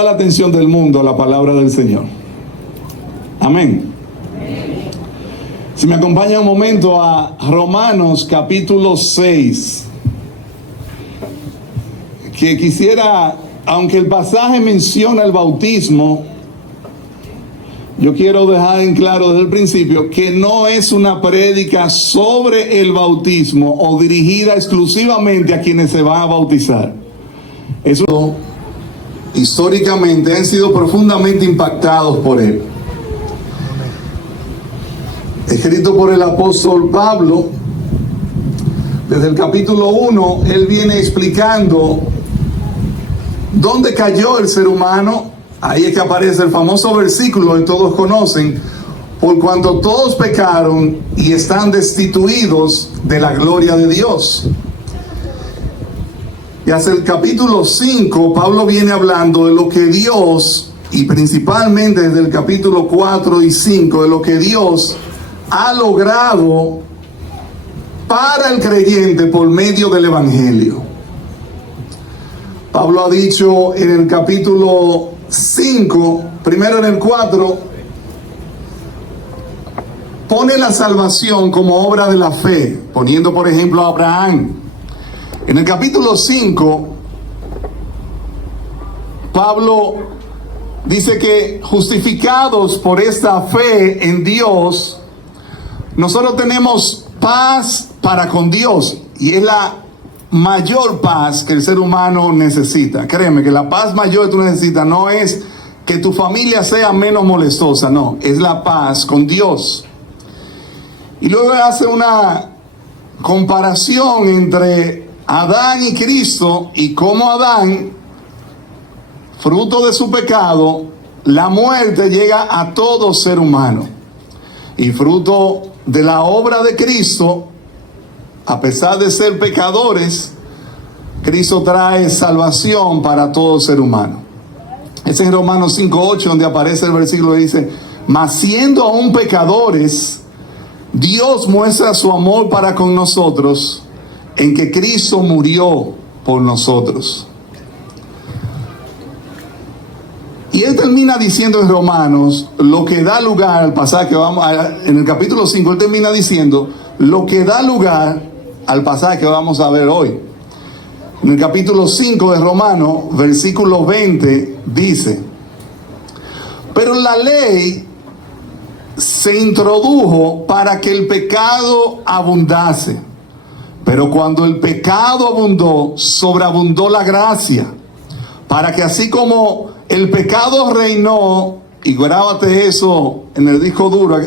toda la atención del mundo a la palabra del Señor. Amén. Si me acompaña un momento a Romanos capítulo 6, que quisiera, aunque el pasaje menciona el bautismo, yo quiero dejar en claro desde el principio que no es una prédica sobre el bautismo o dirigida exclusivamente a quienes se van a bautizar. Eso históricamente han sido profundamente impactados por él. Escrito por el apóstol Pablo, desde el capítulo 1, él viene explicando dónde cayó el ser humano. Ahí es que aparece el famoso versículo que todos conocen: por cuanto todos pecaron y están destituidos de la gloria de Dios. Y hacia el capítulo 5, Pablo viene hablando de lo que Dios, y principalmente desde el capítulo 4 y 5, de lo que Dios ha logrado para el creyente por medio del Evangelio. Pablo ha dicho en el capítulo 5, primero en el 4, pone la salvación como obra de la fe, poniendo por ejemplo a Abraham. En el capítulo 5, Pablo dice que justificados por esta fe en Dios, nosotros tenemos paz para con Dios, y es la mayor paz que el ser humano necesita. Créeme que la paz mayor que tú necesitas no es que tu familia sea menos molestosa, no, es la paz con Dios. Y luego hace una comparación entre Adán y Cristo, y cómo Adán, fruto de su pecado, la muerte llega a todo ser humano, y fruto de la obra de Cristo, a pesar de ser pecadores, Cristo trae salvación para todo ser humano. Es en Romanos 5:8 donde aparece el versículo que dice: mas siendo aún pecadores, Dios muestra su amor para con nosotros, en que Cristo murió por nosotros. Y él termina diciendo en Romanos lo que da lugar al pasaje que vamos a, en el capítulo 5, él termina diciendo lo que da lugar al pasaje que vamos a ver hoy. En el capítulo 5 de Romanos, versículo 20, dice: pero la ley se introdujo para que el pecado abundase. Pero cuando el pecado abundó, sobreabundó la gracia, para que así como el pecado reinó, y grábate eso en el disco duro,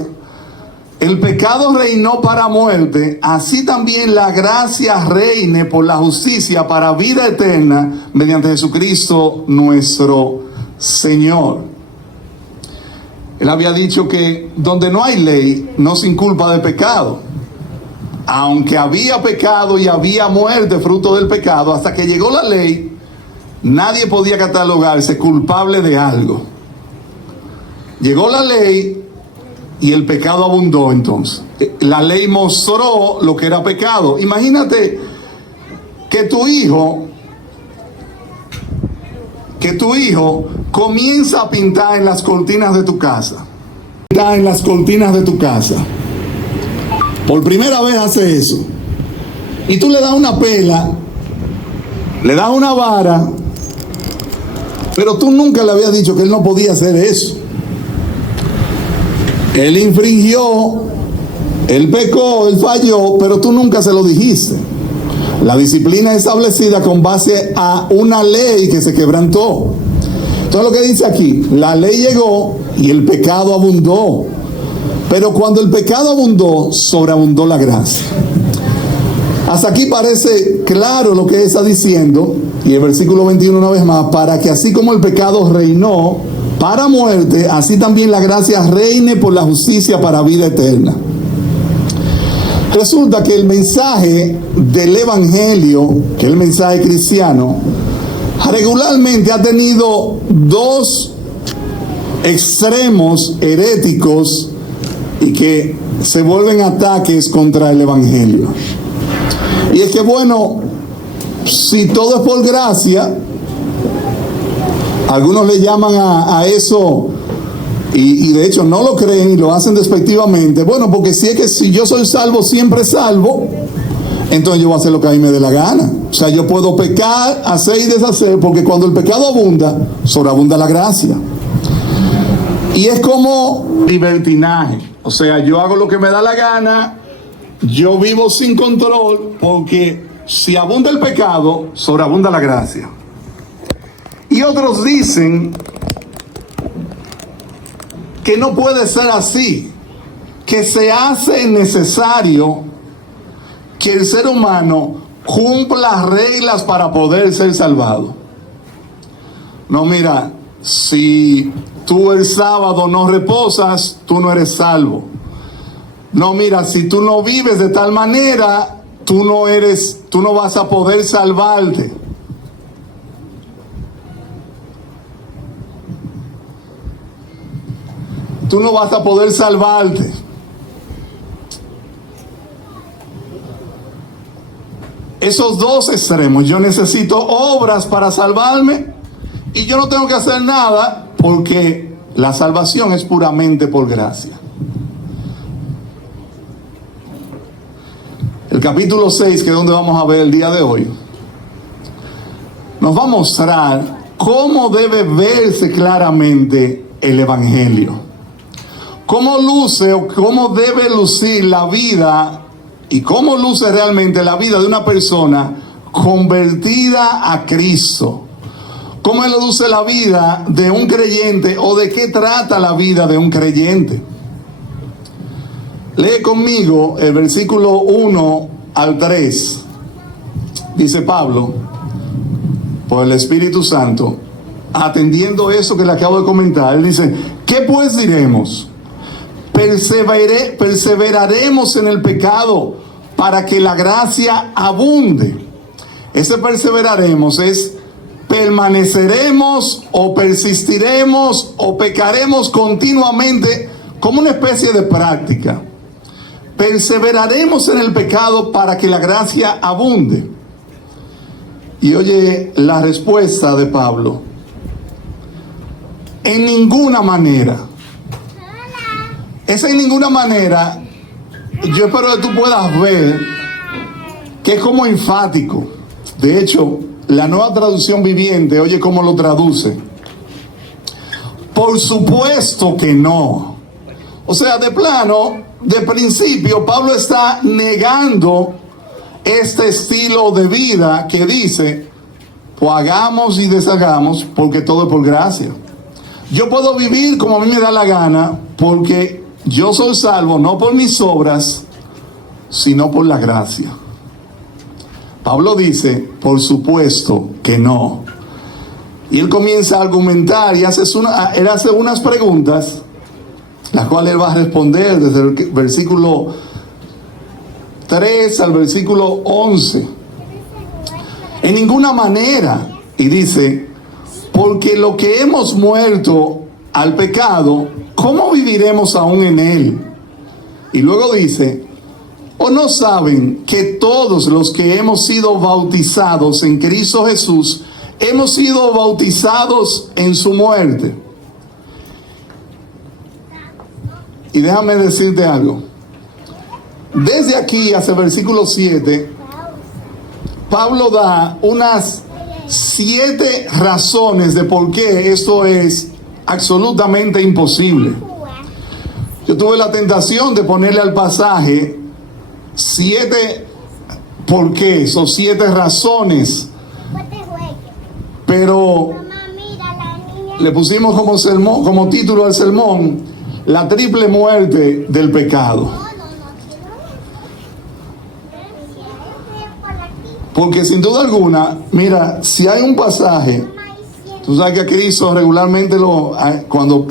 el pecado reinó para muerte, así también la gracia reine por la justicia para vida eterna mediante Jesucristo nuestro Señor. Él había dicho que donde no hay ley, no se inculpa de pecado. Aunque había pecado y había muerte fruto del pecado, hasta que llegó la ley, nadie podía catalogarse culpable de algo. Llegó la ley y el pecado abundó entonces. La ley mostró lo que era pecado. Imagínate que tu hijo comienza a pintar en las cortinas de tu casa. Por primera vez hace eso. Y tú le das una pela, le das una vara, pero tú nunca le habías dicho que él no podía hacer eso. Él infringió, él pecó, él falló, pero tú nunca se lo dijiste. La disciplina es establecida con base a una ley que se quebrantó. Entonces lo que dice aquí: la ley llegó y el pecado abundó. Pero cuando el pecado abundó, sobreabundó la gracia. Hasta aquí parece claro lo que él está diciendo. Y el versículo 21 una vez más: para que así como el pecado reinó para muerte, así también la gracia reine por la justicia para vida eterna. Resulta que el mensaje del Evangelio, que es el mensaje cristiano, regularmente ha tenido dos extremos heréticos y que se vuelven ataques contra el Evangelio. Y es que, bueno, si todo es por gracia, Algunos le llaman a eso, y de hecho no lo creen y lo hacen despectivamente. Bueno, porque si es que si yo soy salvo, siempre salvo, entonces yo voy a hacer lo que a mí me dé la gana. O sea, yo puedo pecar, hacer y deshacer, porque cuando el pecado abunda, sobreabunda la gracia. Y es como libertinaje. O sea, yo hago lo que me da la gana, yo vivo sin control, porque si abunda el pecado, sobreabunda la gracia. Y otros dicen que no puede ser así, que se hace necesario que el ser humano cumpla reglas para poder ser salvado. No, mira, si tú el sábado no reposas, tú no eres salvo. No, mira, si tú no vives de tal manera, tú no vas a poder salvarte. Tú no vas a poder salvarte. Esos dos extremos, yo necesito obras para salvarme y yo no tengo que hacer nada porque la salvación es puramente por gracia. El capítulo 6, que es donde vamos a ver el día de hoy, nos va a mostrar cómo debe verse claramente el Evangelio. Cómo luce o cómo debe lucir la vida y cómo luce realmente la vida de una persona convertida a Cristo. Cómo luce la vida de un creyente o de qué trata la vida de un creyente. Lee conmigo el versículo 1 al 3. Dice Pablo, por el Espíritu Santo, atendiendo eso que le acabo de comentar, él dice: ¿qué pues diremos? Perseveraremos en el pecado para que la gracia abunde. Ese perseveraremos es permaneceremos o persistiremos o pecaremos continuamente como una especie de práctica. Perseveraremos en el pecado para que la gracia abunde. Y oye la respuesta de Pablo: en ninguna manera. Esa en ninguna manera, yo espero que tú puedas ver que es como enfático. De hecho, la Nueva Traducción Viviente, oye cómo lo traduce: por supuesto que no. O sea, de plano, de principio, Pablo está negando este estilo de vida que dice, pues hagamos y deshagamos porque todo es por gracia. Yo puedo vivir como a mí me da la gana porque yo soy salvo no por mis obras, sino por la gracia. Pablo dice, por supuesto que no. Y él comienza a argumentar y él hace unas preguntas, las cuales él va a responder desde el versículo 3 al versículo 11. En ninguna manera. Y dice, porque lo que hemos muerto al pecado, ¿cómo viviremos aún en él? Y luego dice, ¿o no saben que todos los que hemos sido bautizados en Cristo Jesús, hemos sido bautizados en su muerte? Y déjame decirte algo. Desde aquí hasta el versículo 7, Pablo da unas 7 razones de por qué esto es absolutamente imposible. Yo tuve la tentación de ponerle al pasaje 7 porqués o 7 razones, pero le pusimos como sermón, como título al sermón, la triple muerte del pecado. Porque sin duda alguna, mira, si hay un pasaje, tú sabes que a Cristo regularmente cuando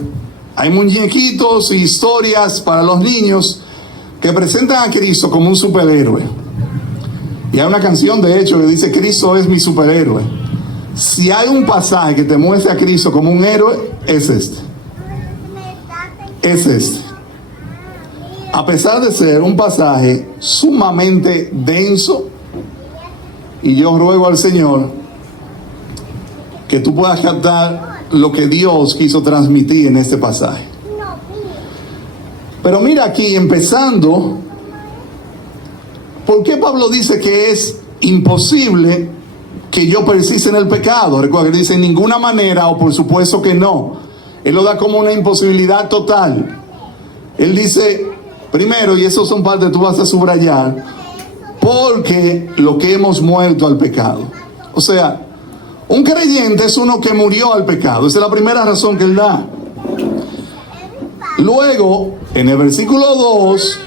hay muñequitos y historias para los niños que presentan a Cristo como un superhéroe. Y hay una canción de hecho que dice, Cristo es mi superhéroe. Si hay un pasaje que te muestra a Cristo como un héroe, es este. Es este. A pesar de ser un pasaje sumamente denso, y yo ruego al Señor que tú puedas captar lo que Dios quiso transmitir en este pasaje. Pero mira aquí, empezando, ¿por qué Pablo dice que es imposible que yo persista en el pecado? Recuerda que dice en ninguna manera, o por supuesto que no. Él lo da como una imposibilidad total. Él dice, primero, y eso son partes que tú vas a subrayar, porque lo que hemos muerto al pecado. O sea, un creyente es uno que murió al pecado. Esa es la primera razón que él da. Luego, en el versículo 2,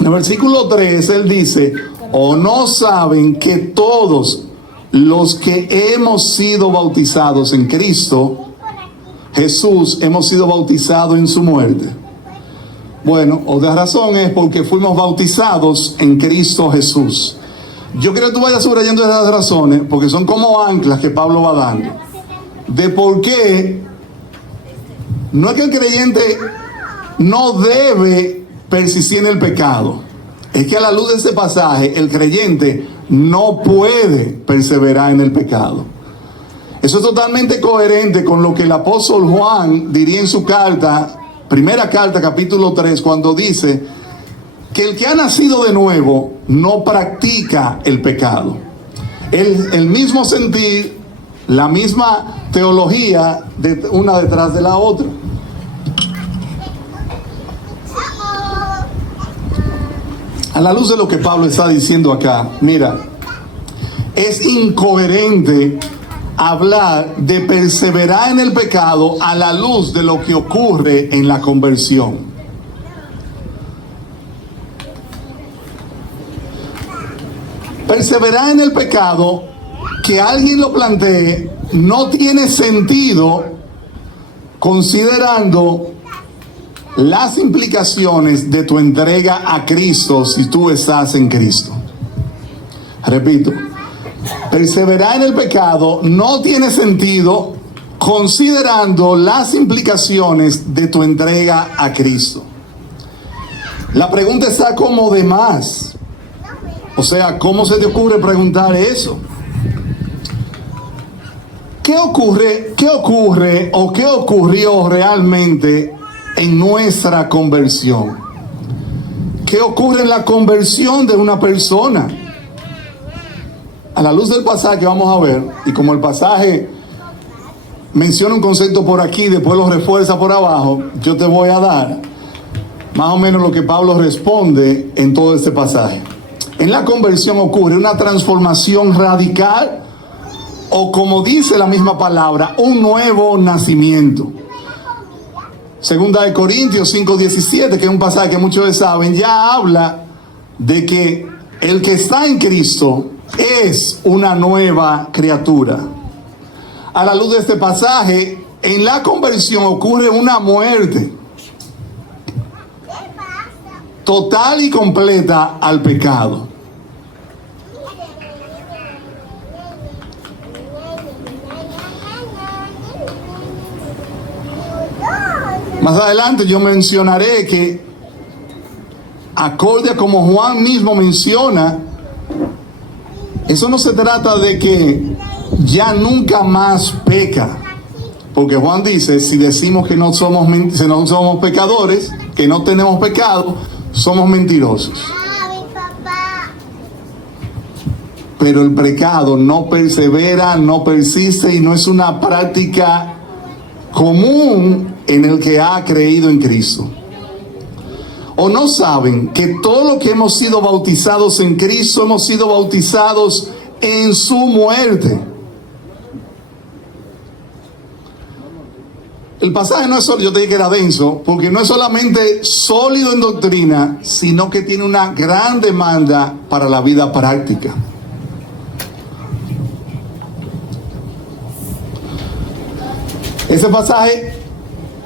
en el versículo 3, él dice, ¿o no saben que todos los que hemos sido bautizados en Cristo Jesús, hemos sido bautizados en su muerte? Bueno, otra razón es porque fuimos bautizados en Cristo Jesús. Yo quiero que tú vayas subrayando esas razones, porque son como anclas que Pablo va dando, de por qué no es que el creyente no debe persistir en el pecado. Es que a la luz de este pasaje, el creyente no puede perseverar en el pecado. Eso es totalmente coherente con lo que el apóstol Juan diría en su carta, primera carta, capítulo 3, cuando dice que el que ha nacido de nuevo no practica el pecado. El mismo sentir, la misma teología, una detrás de la otra. A la luz de lo que Pablo está diciendo acá, mira, es incoherente hablar de perseverar en el pecado a la luz de lo que ocurre en la conversión. Perseverar en el pecado, que alguien lo plantee, no tiene sentido considerando las implicaciones de tu entrega a Cristo si tú estás en Cristo. Repito, perseverar en el pecado no tiene sentido considerando las implicaciones de tu entrega a Cristo. La pregunta está como de más. O sea, ¿cómo se te ocurre preguntar eso? ¿Qué ocurre o qué ocurrió realmente en nuestra conversión? ¿Qué ocurre en la conversión de una persona? A la luz del pasaje que vamos a ver, y como el pasaje menciona un concepto por aquí, después lo refuerza por abajo, yo te voy a dar más o menos lo que Pablo responde en todo este pasaje. En la conversión ocurre una transformación radical, o como dice la misma palabra, un nuevo nacimiento. Segunda de Corintios 5:17, que es un pasaje que muchos saben, ya habla de que el que está en Cristo es una nueva criatura. A la luz de este pasaje, en la conversión ocurre una muerte total y completa al pecado. Más adelante yo mencionaré que, acorde a como Juan mismo menciona, eso no se trata de que ya nunca más peca, porque Juan dice, si decimos que no somos pecadores, que no tenemos pecado, somos mentirosos. Pero el pecado no persevera, no persiste y no es una práctica común en el que ha creído en Cristo. ¿O no saben que todo lo que hemos sido bautizados en Cristo, hemos sido bautizados en su muerte? El pasaje no es solo, yo te dije que era denso, porque no es solamente sólido en doctrina, sino que tiene una gran demanda para la vida práctica. Ese pasaje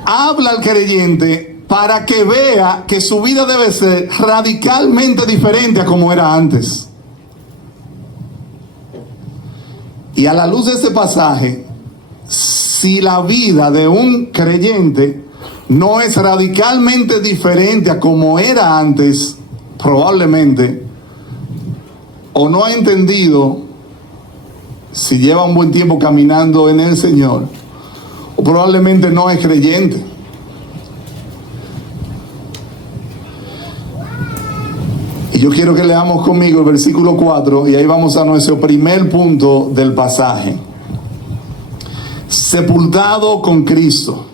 habla al creyente para que vea que su vida debe ser radicalmente diferente a como era antes. Y a la luz de este pasaje, si la vida de un creyente no es radicalmente diferente a como era antes, probablemente o no ha entendido, si lleva un buen tiempo caminando en el Señor, o probablemente no es creyente. Y yo quiero que leamos conmigo el versículo 4 y ahí vamos a nuestro primer punto del pasaje. Sepultado con Cristo.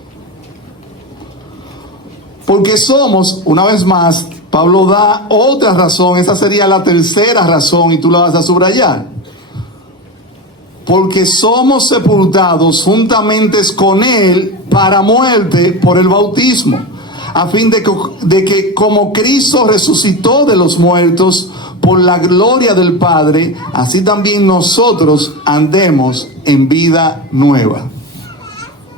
Porque somos, una vez más, Pablo da otra razón, esa sería la tercera razón y tú la vas a subrayar. Porque somos sepultados juntamente con Él para muerte por el bautismo, a fin de que como Cristo resucitó de los muertos por la gloria del Padre, así también nosotros andemos en vida nueva.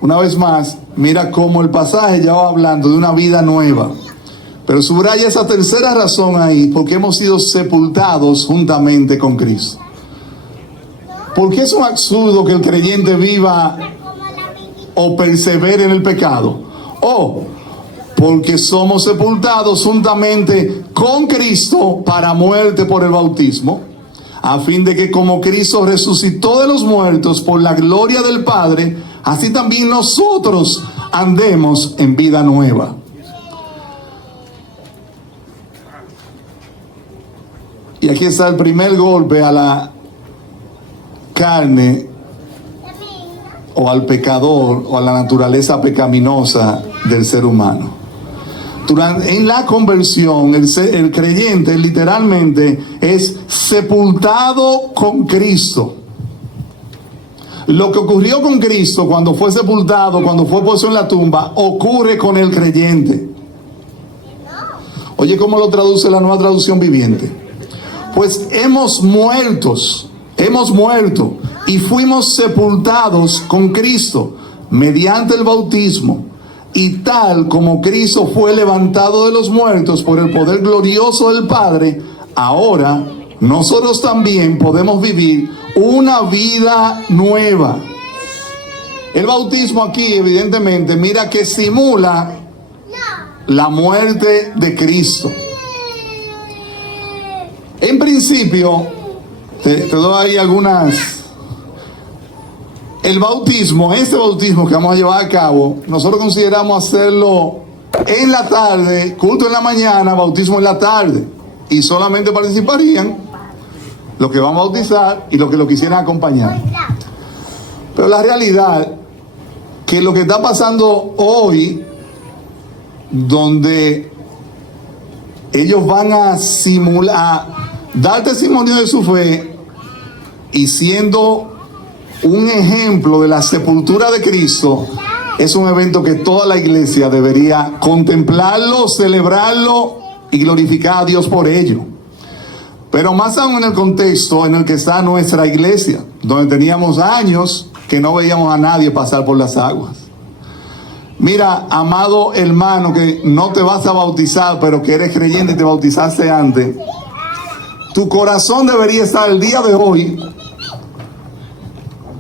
Una vez más, mira cómo el pasaje ya va hablando de una vida nueva. Pero subraya esa tercera razón ahí, porque hemos sido sepultados juntamente con Cristo. Porque es un absurdo que el creyente viva o persevere en el pecado. O porque somos sepultados juntamente con Cristo para muerte por el bautismo, a fin de que como Cristo resucitó de los muertos por la gloria del Padre, así también nosotros andemos en vida nueva. Y aquí está el primer golpe a la carne o al pecador o a la naturaleza pecaminosa del ser humano. En la conversión, el creyente literalmente es sepultado con Cristo. Lo que ocurrió con Cristo cuando fue sepultado, cuando fue puesto en la tumba, ocurre con el creyente. Oye, ¿cómo lo traduce la Nueva Traducción Viviente? Pues hemos muerto y fuimos sepultados con Cristo mediante el bautismo, y tal como Cristo fue levantado de los muertos por el poder glorioso del Padre, ahora nosotros también podemos vivir una vida nueva. El bautismo aquí, evidentemente, mira que simula la muerte de Cristo. En principio, te doy ahí algunas. El bautismo, este bautismo que vamos a llevar a cabo, nosotros consideramos hacerlo en la tarde, culto en la mañana, bautismo en la tarde. Y solamente participarían los que van a bautizar y los que lo quisieran acompañar. Pero la realidad, que lo que está pasando hoy, donde ellos van a simular, dar testimonio de su fe y siendo un ejemplo de la sepultura de Cristo, es un evento que toda la iglesia debería contemplarlo, celebrarlo y glorificar a Dios por ello. Pero más aún en el contexto en el que está nuestra iglesia, donde teníamos años que no veíamos a nadie pasar por las aguas. Mira, amado hermano, que no te vas a bautizar, pero que eres creyente y te bautizaste antes, tu corazón debería estar el día de hoy,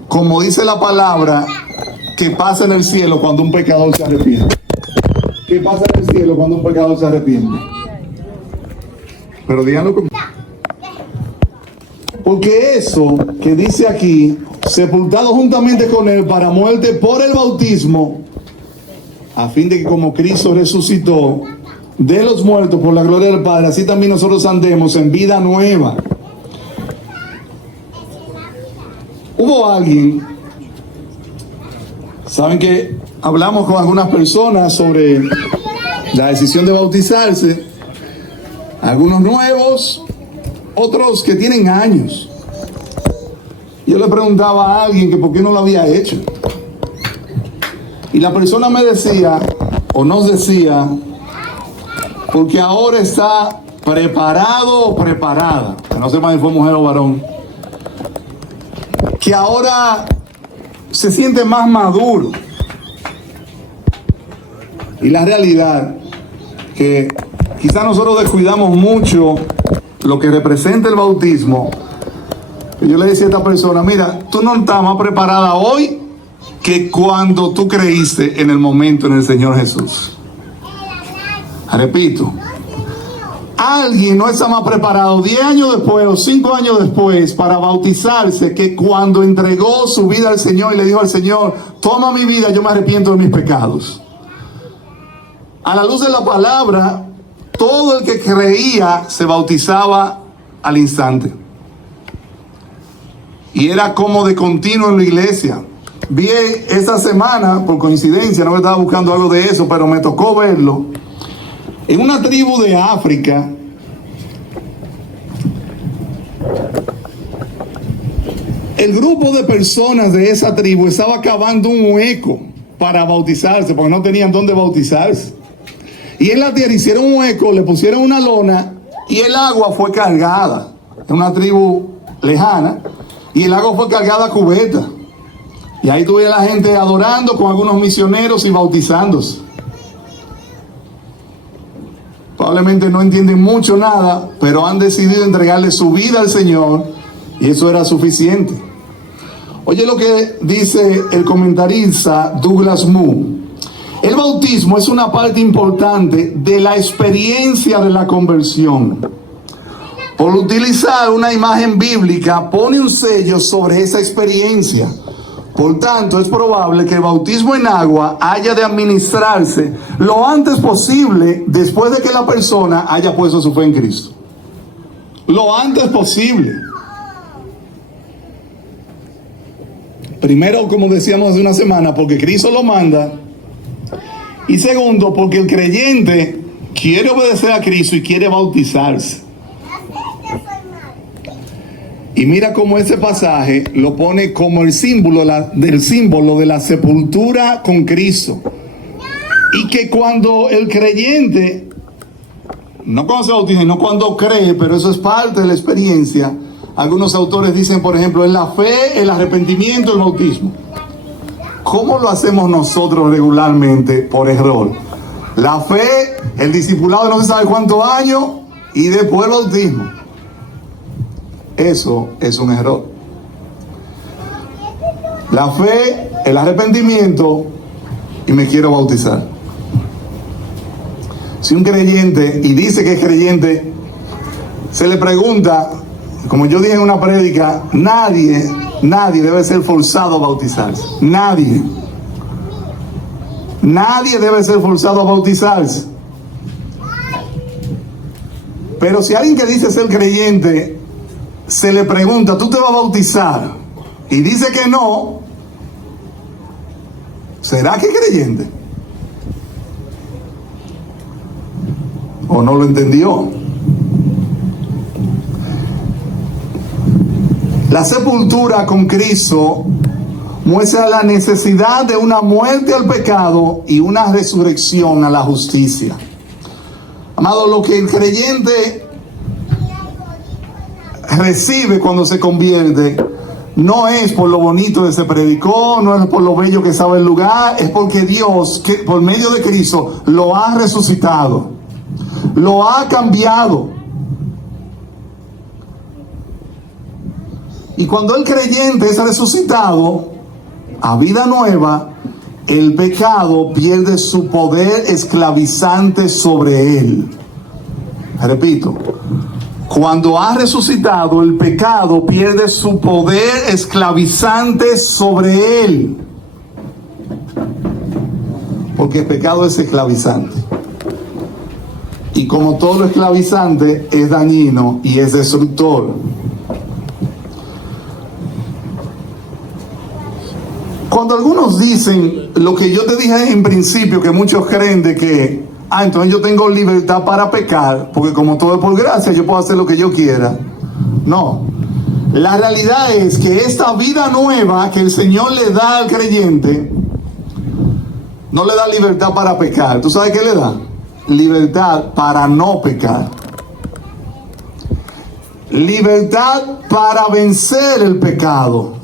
como dice la palabra, que pasa en el cielo cuando un pecador se arrepiente. ¿Qué pasa en el cielo cuando un pecador se arrepiente? Pero díganlo conmigo. Porque eso que dice aquí, sepultado juntamente con Él para muerte por el bautismo, a fin de que como Cristo resucitó de los muertos por la gloria del Padre, así también nosotros andemos en vida nueva. Hubo alguien, saben que hablamos con algunas personas sobre la decisión de bautizarse, algunos nuevos, otros que tienen años. Yo le preguntaba a alguien que por qué no lo había hecho. Y la persona me decía, o nos decía, porque ahora está preparado o preparada, que no sepa si fue mujer o varón, que ahora se siente más maduro. Y la realidad, que quizás nosotros descuidamos mucho lo que representa el bautismo. Yo le decía a esta persona, mira, tú no estás más preparada hoy que cuando tú creíste en el momento en el Señor Jesús. Repito, alguien no está más preparado 10 años después o 5 años después para bautizarse que cuando entregó su vida al Señor y le dijo al Señor, toma mi vida, yo me arrepiento de mis pecados? A la luz de la palabra, todo el que creía se bautizaba al instante. Y era como de continuo en la iglesia. Vi esta semana, por coincidencia, no me estaba buscando algo de eso, pero me tocó verlo. En una tribu de África, el grupo de personas de esa tribu estaba cavando un hueco para bautizarse, porque no tenían dónde bautizarse. Y en la tierra hicieron un hueco, le pusieron una lona y el agua fue cargada. En una tribu lejana, y el agua fue cargada a cubeta. Y ahí tuve a la gente adorando con algunos misioneros y bautizándose. Probablemente no entienden mucho nada, pero han decidido entregarle su vida al Señor y eso era suficiente. Oye lo que dice el comentarista Douglas Moo. El bautismo es una parte importante de la experiencia de la conversión. Por utilizar una imagen bíblica, pone un sello sobre esa experiencia. Por tanto, es probable que el bautismo en agua haya de administrarse lo antes posible después de que la persona haya puesto su fe en Cristo. Lo antes posible. Primero, como decíamos hace una semana, porque Cristo lo manda. Y segundo, porque el creyente quiere obedecer a Cristo y quiere bautizarse. Y mira cómo ese pasaje lo pone como el símbolo de la sepultura con Cristo. Y que cuando el creyente, no cuando se bautiza, no cuando cree, pero eso es parte de la experiencia. Algunos autores dicen, por ejemplo, en la fe, el arrepentimiento, el bautismo. ¿Cómo lo hacemos nosotros regularmente? Por error. La fe, el discipulado de no se sabe cuántos años y después el bautismo. Eso es un error. La fe, el arrepentimiento y me quiero bautizar. Si un creyente, y dice que es creyente, se le pregunta, como yo dije en una prédica, nadie debe ser forzado a bautizarse. Nadie debe ser forzado a bautizarse. Pero si alguien que dice ser creyente se le pregunta, ¿tú te vas a bautizar? Y dice que no, ¿será que es creyente? ¿O no lo entendió? La sepultura con Cristo muestra la necesidad de una muerte al pecado y una resurrección a la justicia. Amado, lo que el creyente recibe cuando se convierte no es por lo bonito que se predicó, no es por lo bello que sabe el lugar, es porque Dios, que por medio de Cristo, lo ha resucitado, lo ha cambiado. Y cuando el creyente es resucitado a vida nueva, el pecado pierde su poder esclavizante sobre él. Repito, cuando ha resucitado, el pecado pierde su poder esclavizante sobre él. Porque el pecado es esclavizante. Y como todo lo esclavizante, es dañino y es destructor. Cuando algunos dicen lo que yo te dije en principio, que muchos creen de que entonces yo tengo libertad para pecar, porque como todo es por gracia, yo puedo hacer lo que yo quiera. No. La realidad es que esta vida nueva que el Señor le da al creyente, no le da libertad para pecar. ¿Tú sabes qué le da? Libertad para no pecar. Libertad para vencer el pecado.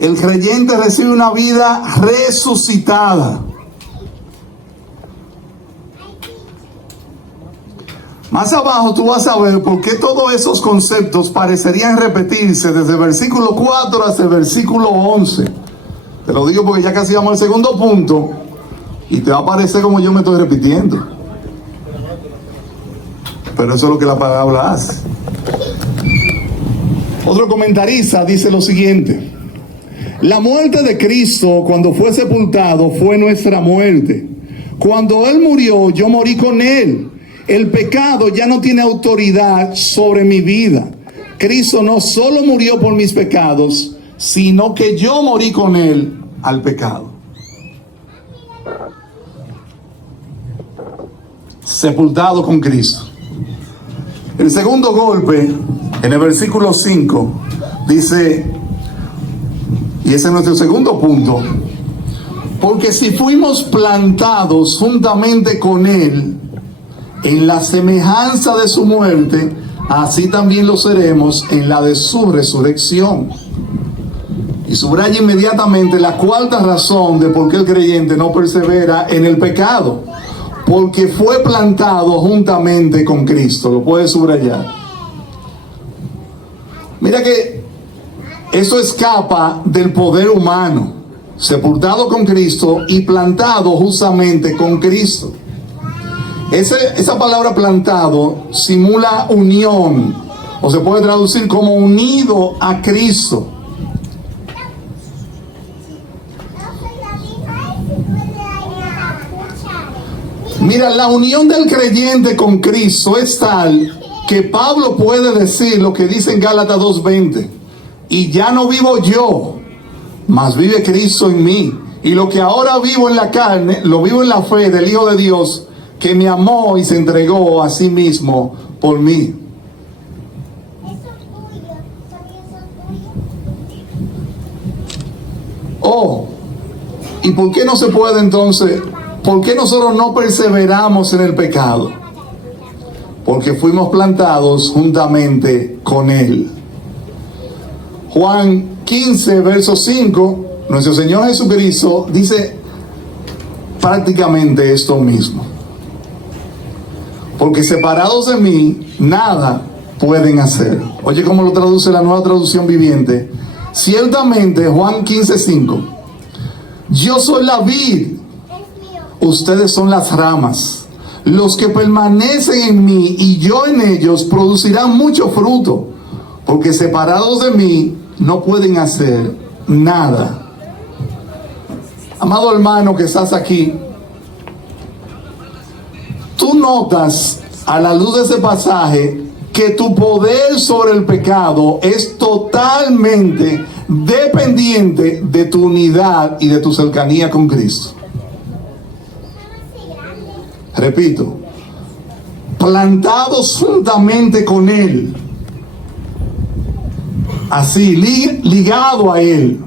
El creyente recibe una vida resucitada. Más abajo tú vas a ver por qué todos esos conceptos parecerían repetirse desde el versículo 4 hasta el versículo 11. Te lo digo porque ya casi vamos al segundo punto y te va a parecer como yo me estoy repitiendo. pero eso es lo que la palabra hace. Otro comentarista dice lo siguiente: la muerte de Cristo cuando fue sepultado fue nuestra muerte. Cuando Él murió, yo morí con Él. El pecado ya no tiene autoridad sobre mi vida. Cristo no solo murió por mis pecados, sino que yo morí con Él al pecado. Sepultado con Cristo. El segundo golpe, en el versículo 5, dice, y ese es nuestro segundo punto: porque si fuimos plantados juntamente con Él en la semejanza de su muerte, así también lo seremos en la de su resurrección. Y subraya inmediatamente la cuarta razón de por qué el creyente no persevera en el pecado: porque fue plantado juntamente con Cristo. Lo puede subrayar. Mira que eso escapa del poder humano. Sepultado con Cristo y plantado justamente con Cristo. Esa palabra plantado simula unión, o se puede traducir como unido a Cristo. Mira, la unión del creyente con Cristo es tal que Pablo puede decir lo que dice en Gálatas 2:20: y ya no vivo yo, mas vive Cristo en mí. Y lo que ahora vivo en la carne, lo vivo en la fe del Hijo de Dios, que me amó y se entregó a sí mismo por mí. Oh, ¿y por qué no se puede entonces? ¿Por qué nosotros no perseveramos en el pecado? Porque fuimos plantados juntamente con Él. Juan 15, verso 5, nuestro Señor Jesucristo dice prácticamente esto mismo: porque separados de mí, nada pueden hacer. Oye cómo lo traduce la Nueva Traducción Viviente. Ciertamente, Juan 15, 5: yo soy la vid, ustedes son las ramas. Los que permanecen en mí y yo en ellos producirán mucho fruto, porque separados de mí no pueden hacer nada. Amado hermano que estás aquí, tú notas a la luz de ese pasaje que tu poder sobre el pecado es totalmente dependiente de tu unidad y de tu cercanía con Cristo. Repito, plantados juntamente con Él, así, ligado a Él.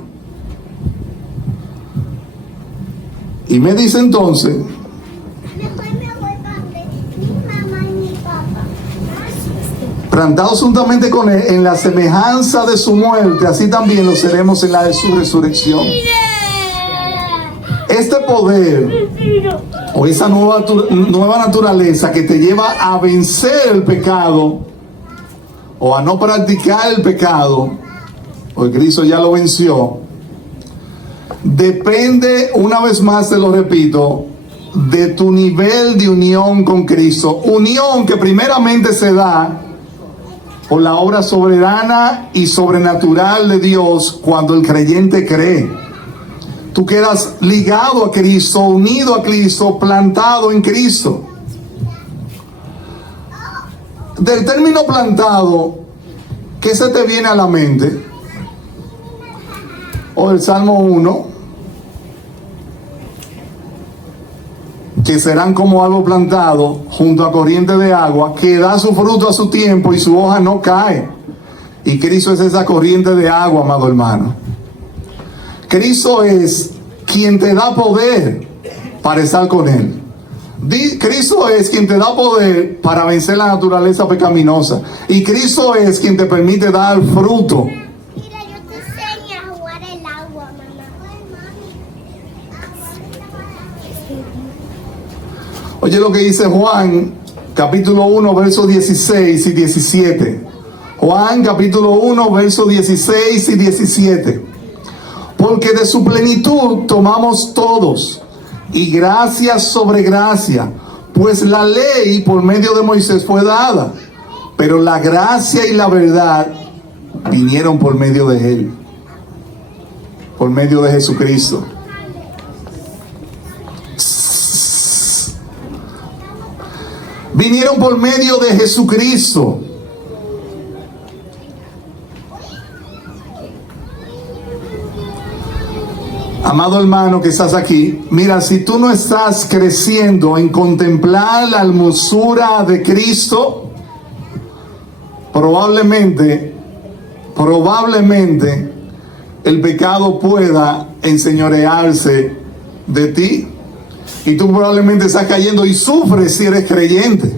Y me dice entonces, plantados juntamente con Él en la semejanza de su muerte, así también lo seremos en la de su resurrección. Este poder, o esa nueva naturaleza que te lleva a vencer el pecado, o a no practicar el pecado, porque Cristo ya lo venció, depende, una vez más te lo repito, de tu nivel de unión con Cristo. Unión que primeramente se da por la obra soberana y sobrenatural de Dios cuando el creyente cree. Tú quedas ligado a Cristo, unido a Cristo, plantado en Cristo. Del término plantado, ¿qué se te viene a la mente? O el Salmo 1, que serán como árbol plantado junto a corriente de agua, que da su fruto a su tiempo y su hoja no cae. Y Cristo es esa corriente de agua, amado hermano. Cristo es quien te da poder para estar con Él. Cristo es quien te da poder para vencer la naturaleza pecaminosa. Y Cristo es quien te permite dar fruto. Mira, yo te enseño a jugar el agua, mamá. Oye lo que dice Juan, capítulo 1, versos 16 y 17. Juan, capítulo 1, versos 16 y 17. Porque de su plenitud tomamos todos, y gracia sobre gracia, Pues la ley por medio de Moisés fue dada, pero la gracia y la verdad vinieron por medio de él, por medio de Jesucristo. Vinieron por medio de Jesucristo. Amado hermano que estás aquí, mira, si tú no estás creciendo en contemplar la hermosura de Cristo, probablemente el pecado pueda enseñorearse de ti. Y tú probablemente estás cayendo y sufres si eres creyente.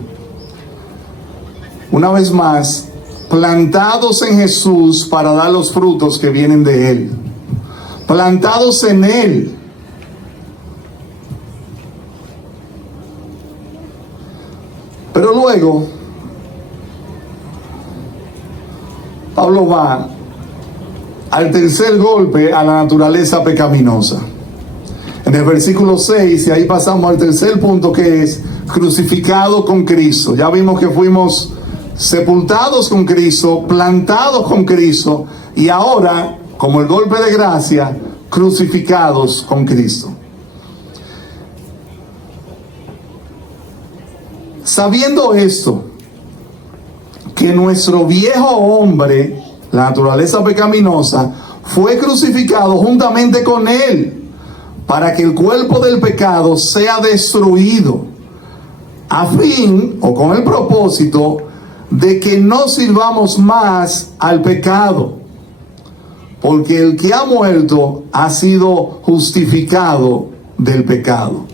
Una vez más, plantados en Jesús para dar los frutos que vienen de Él. Plantados en Él. Pero luego, Pablo va al tercer golpe a la naturaleza pecaminosa. En el versículo 6, y ahí pasamos al tercer punto, que es crucificado con Cristo. Ya vimos que fuimos sepultados con Cristo, plantados con Cristo, y ahora, como el golpe de gracia, crucificados con Cristo. Sabiendo esto, que nuestro viejo hombre, la naturaleza pecaminosa, fue crucificado juntamente con Él, para que el cuerpo del pecado sea destruido, a fin, o con el propósito, de que no sirvamos más al pecado, porque el que ha muerto ha sido justificado del pecado.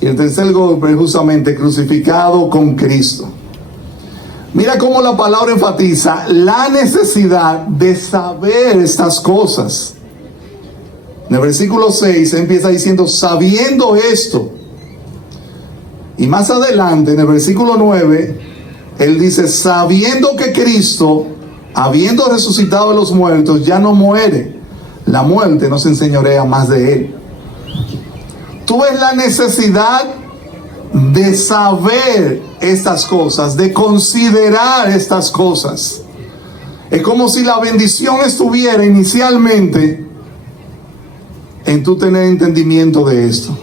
Y el tercer golpe es justamente crucificado con Cristo. Mira cómo la palabra enfatiza la necesidad de saber estas cosas. En el versículo 6 empieza diciendo, sabiendo esto. Y más adelante, en el versículo 9, él dice, sabiendo que Cristo, habiendo resucitado de los muertos, ya no muere. La muerte no se enseñorea más de Él. Tú ves la necesidad de saber estas cosas, de considerar estas cosas. Es como si la bendición estuviera inicialmente en tú tener entendimiento de esto.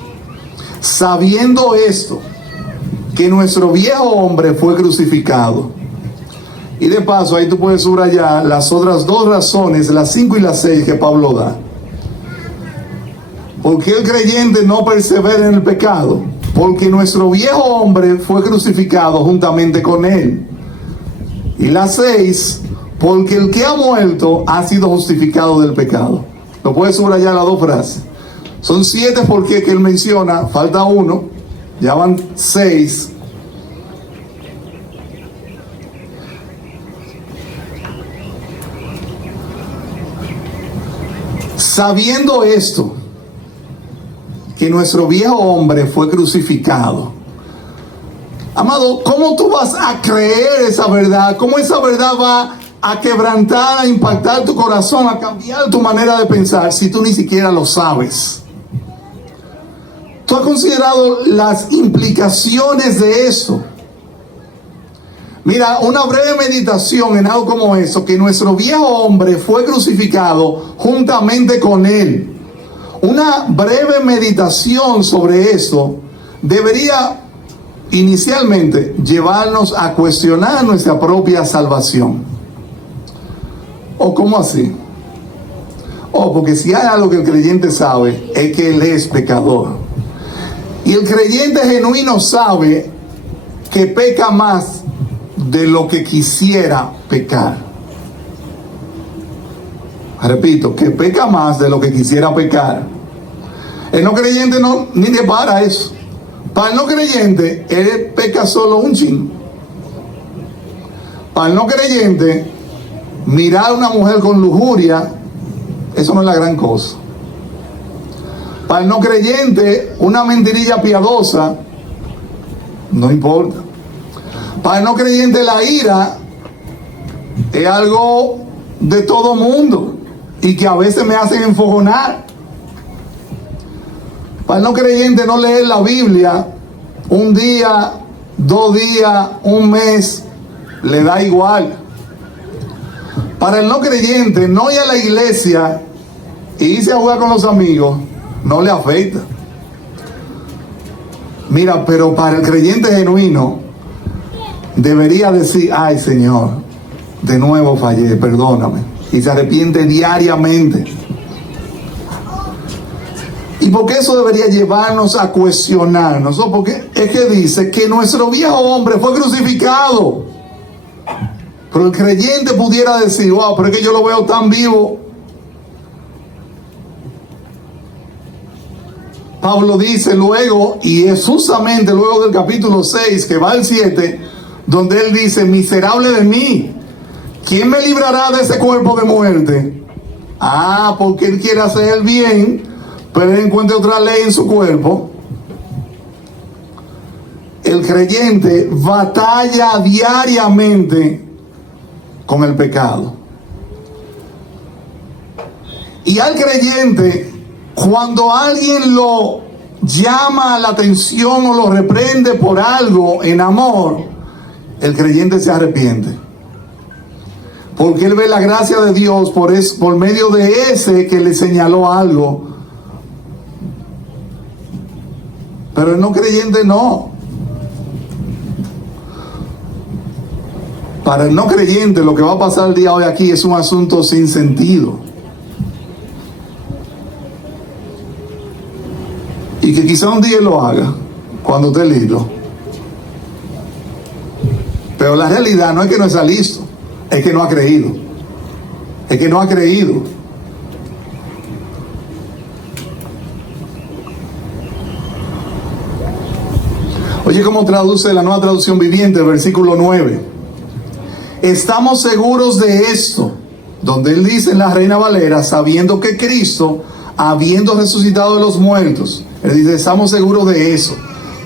Sabiendo esto, que nuestro viejo hombre fue crucificado. Y de paso, ahí tú puedes subrayar las otras dos razones, las 5 y las 6 que Pablo da. ¿Por qué el creyente no persevera en el pecado? Porque nuestro viejo hombre fue crucificado juntamente con él. Y las 6, porque el que ha muerto ha sido justificado del pecado. Lo puedes subrayar las dos frases. Son 7 porque que él menciona, falta uno, ya van 6. Sabiendo esto, que nuestro viejo hombre fue crucificado. Amado, ¿cómo tú vas a creer esa verdad? ¿Cómo esa verdad va a quebrantar, a impactar tu corazón, a cambiar tu manera de pensar si tú ni siquiera lo sabes? ¿Tú has considerado las implicaciones de eso? Mira, una breve meditación en algo como eso, que nuestro viejo hombre fue crucificado juntamente con él. Una breve meditación sobre eso debería inicialmente llevarnos a cuestionar nuestra propia salvación. ¿O cómo así? Porque si hay algo que el creyente sabe, es que él es pecador. Y el creyente genuino sabe que peca más de lo que quisiera pecar. Repito, que peca más de lo que quisiera pecar. El no creyente no ni le para eso. Para el no creyente, él peca solo un chin. Para el no creyente, mirar a una mujer con lujuria, eso no es la gran cosa. Para el no creyente, una mentirilla piadosa, no importa. Para el no creyente, la ira es algo de todo mundo y que a veces me hacen enfogonar. Para el no creyente no leer la Biblia un día, 2 días, un mes, le da igual. Para el no creyente no ir a la iglesia y irse a jugar con los amigos no le afecta. Mira, pero para el creyente genuino debería decir: ay, Señor, de nuevo fallé, perdóname. Y se arrepiente diariamente. ¿Y por qué eso debería llevarnos a cuestionarnos? Porque es que dice que nuestro viejo hombre fue crucificado. Pero el creyente pudiera decir: wow, pero es que yo lo veo tan vivo. Pablo dice luego, y es justamente luego del capítulo 6, que va al 7, donde él dice: miserable de mí, ¿quién me librará de ese cuerpo de muerte? Porque él quiere hacer el bien, pero él encuentra otra ley en su cuerpo. El creyente batalla diariamente con el pecado. Y al creyente, cuando alguien lo llama la atención o lo reprende por algo en amor, el creyente se arrepiente. Porque él ve la gracia de Dios por medio de ese que le señaló algo. Pero el no creyente no. Para el no creyente, lo que va a pasar el día de hoy aquí es un asunto sin sentido. Y que quizá un día lo haga, cuando esté listo. Pero la realidad no es que no está listo, es que no ha creído. Es que no ha creído. Oye, ¿cómo traduce la Nueva Traducción Viviente, el versículo 9? Estamos seguros de esto, donde él dice en la Reina Valera: sabiendo que Cristo, habiendo resucitado de los muertos, él dice: estamos seguros de eso,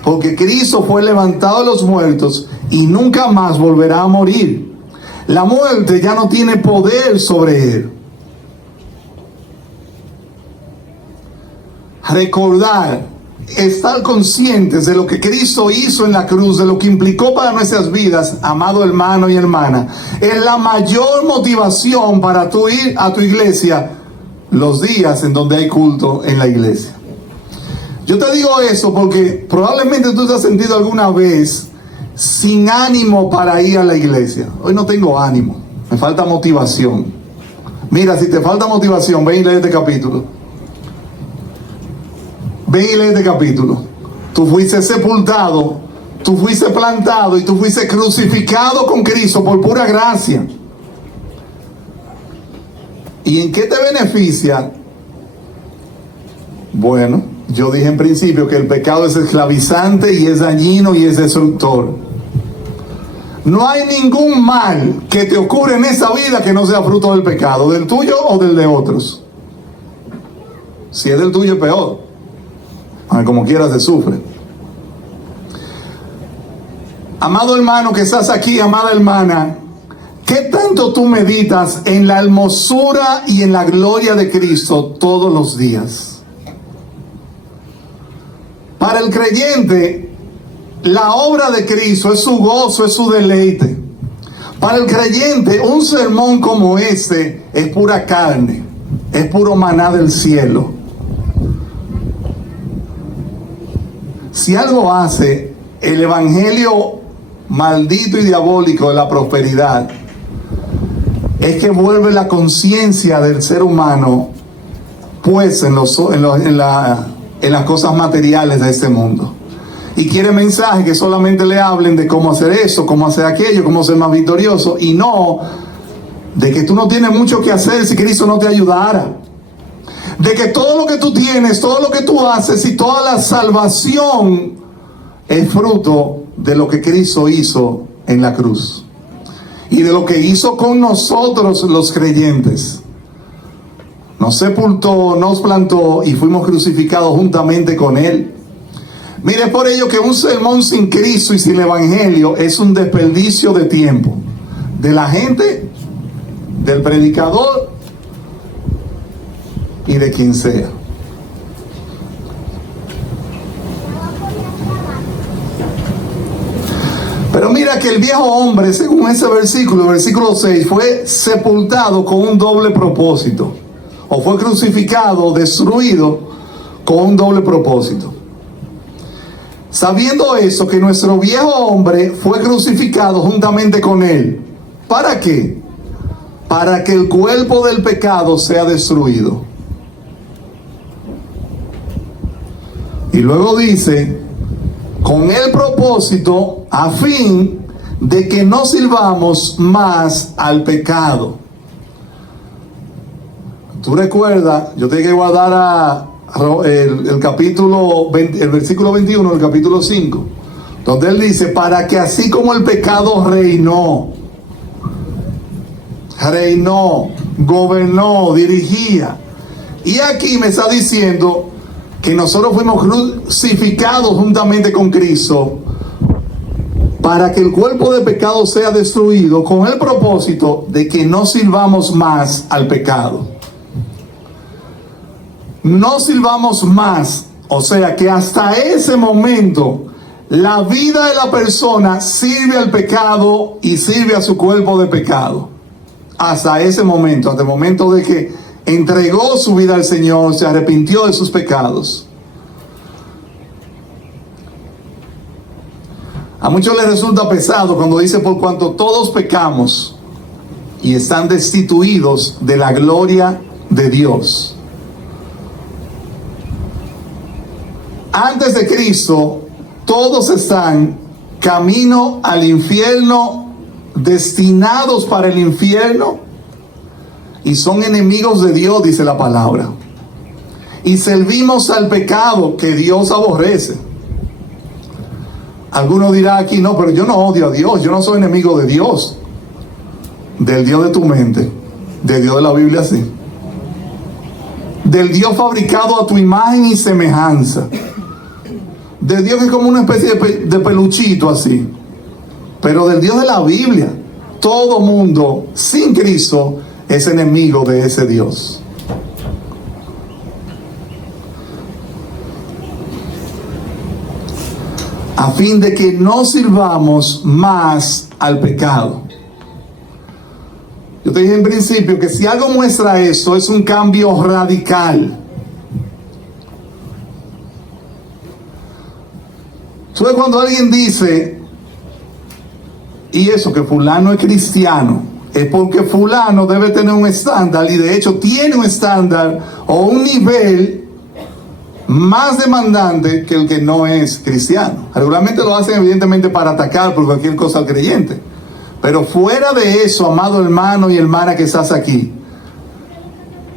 porque Cristo fue levantado de los muertos y nunca más volverá a morir. La muerte ya no tiene poder sobre él. Recordar, estar conscientes de lo que Cristo hizo en la cruz, de lo que implicó para nuestras vidas, amado hermano y hermana, es la mayor motivación para tú ir a tu iglesia los días en donde hay culto en la iglesia. Yo te digo eso porque probablemente tú te has sentido alguna vez sin ánimo para ir a la iglesia. Hoy no tengo ánimo, me falta motivación. Mira, si te falta motivación, ven y lee este capítulo. Ven y lee este capítulo. Tú fuiste sepultado, tú fuiste plantado y tú fuiste crucificado con Cristo por pura gracia. ¿Y en qué te beneficia? Bueno, yo dije en principio que el pecado es esclavizante y es dañino y es destructor. No hay ningún mal que te ocurra en esa vida que no sea fruto del pecado, del tuyo o del de otros. Si es del tuyo es peor. Como quiera se sufre. Amado hermano que estás aquí, amada hermana, ¿qué tanto tú meditas en la hermosura y en la gloria de Cristo todos los días? Para el creyente, la obra de Cristo es su gozo, es su deleite. Para el creyente, un sermón como este es pura carne, es puro maná del cielo. Si algo hace el evangelio maldito y diabólico de la prosperidad, es que vuelve la conciencia del ser humano pues en las cosas materiales de este mundo. Y quiere mensajes que solamente le hablen de cómo hacer eso, cómo hacer aquello, cómo ser más victorioso, y no de que tú no tienes mucho que hacer si Cristo no te ayudara. De que todo lo que tú tienes, todo lo que tú haces y toda la salvación es fruto de lo que Cristo hizo en la cruz. Y de lo que hizo con nosotros los creyentes. Nos sepultó, nos plantó y fuimos crucificados juntamente con Él. Mire, por ello que un sermón sin Cristo y sin Evangelio es un desperdicio de tiempo. De la gente, del predicador y de quien sea. Pero mira que el viejo hombre, según ese versículo, el versículo 6, fue sepultado con un doble propósito. O fue crucificado, destruido con un doble propósito. Sabiendo eso, que nuestro viejo hombre fue crucificado juntamente con él. ¿Para qué? Para que el cuerpo del pecado sea destruido. Y luego dice, con el propósito, a fin de que no sirvamos más al pecado. Tú recuerdas, yo tengo que guardar el capítulo 20, el versículo 21 del capítulo 5, donde él dice, para que así como el pecado reinó, gobernó, dirigía. Y aquí me está diciendo que nosotros fuimos crucificados juntamente con Cristo para que el cuerpo de pecado sea destruido, con el propósito de que no sirvamos más al pecado. No sirvamos más, o sea que hasta ese momento la vida de la persona sirve al pecado y sirve a su cuerpo de pecado. Hasta ese momento, hasta el momento de que entregó su vida al Señor, se arrepintió de sus pecados. A muchos les resulta pesado cuando dice, por cuanto todos pecamos y están destituidos de la gloria de Dios. Antes de Cristo, todos están camino al infierno, destinados para el infierno, y son enemigos de Dios, dice la palabra. Y servimos al pecado que Dios aborrece. Alguno dirá aquí, no, pero yo no odio a Dios, yo no soy enemigo de Dios. Del Dios de tu mente, del Dios de la Biblia, sí. Del Dios fabricado a tu imagen y semejanza. De Dios que es como una especie de peluchito así. Pero del Dios de la Biblia, todo mundo sin Cristo es enemigo de ese Dios. A fin de que no sirvamos más al pecado. Yo te dije en principio que si algo muestra eso, es un cambio radical. ¿Sabes cuando alguien dice, y eso que fulano es cristiano? Es porque fulano debe tener un estándar, y de hecho tiene un estándar o un nivel más demandante que el que no es cristiano. Regularmente lo hacen evidentemente para atacar por cualquier cosa al creyente. Pero fuera de eso, amado hermano y hermana que estás aquí,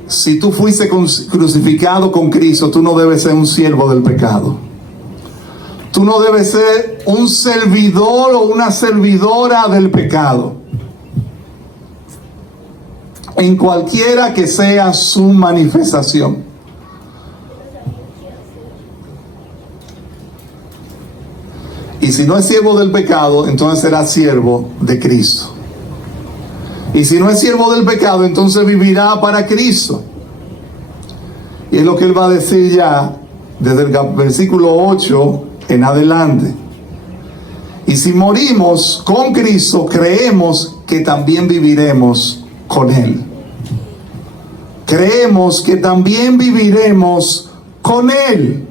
si tú fuiste crucificado con Cristo, tú no debes ser un siervo del pecado. Tú no debes ser un servidor o una servidora del pecado, en cualquiera que sea su manifestación. Y si no es siervo del pecado, entonces será siervo de Cristo. Y si no es siervo del pecado, entonces vivirá para Cristo. Y es lo que él va a decir ya desde el versículo 8 en adelante. Y si morimos con Cristo, creemos que también viviremos con Él. Creemos que también viviremos con Él.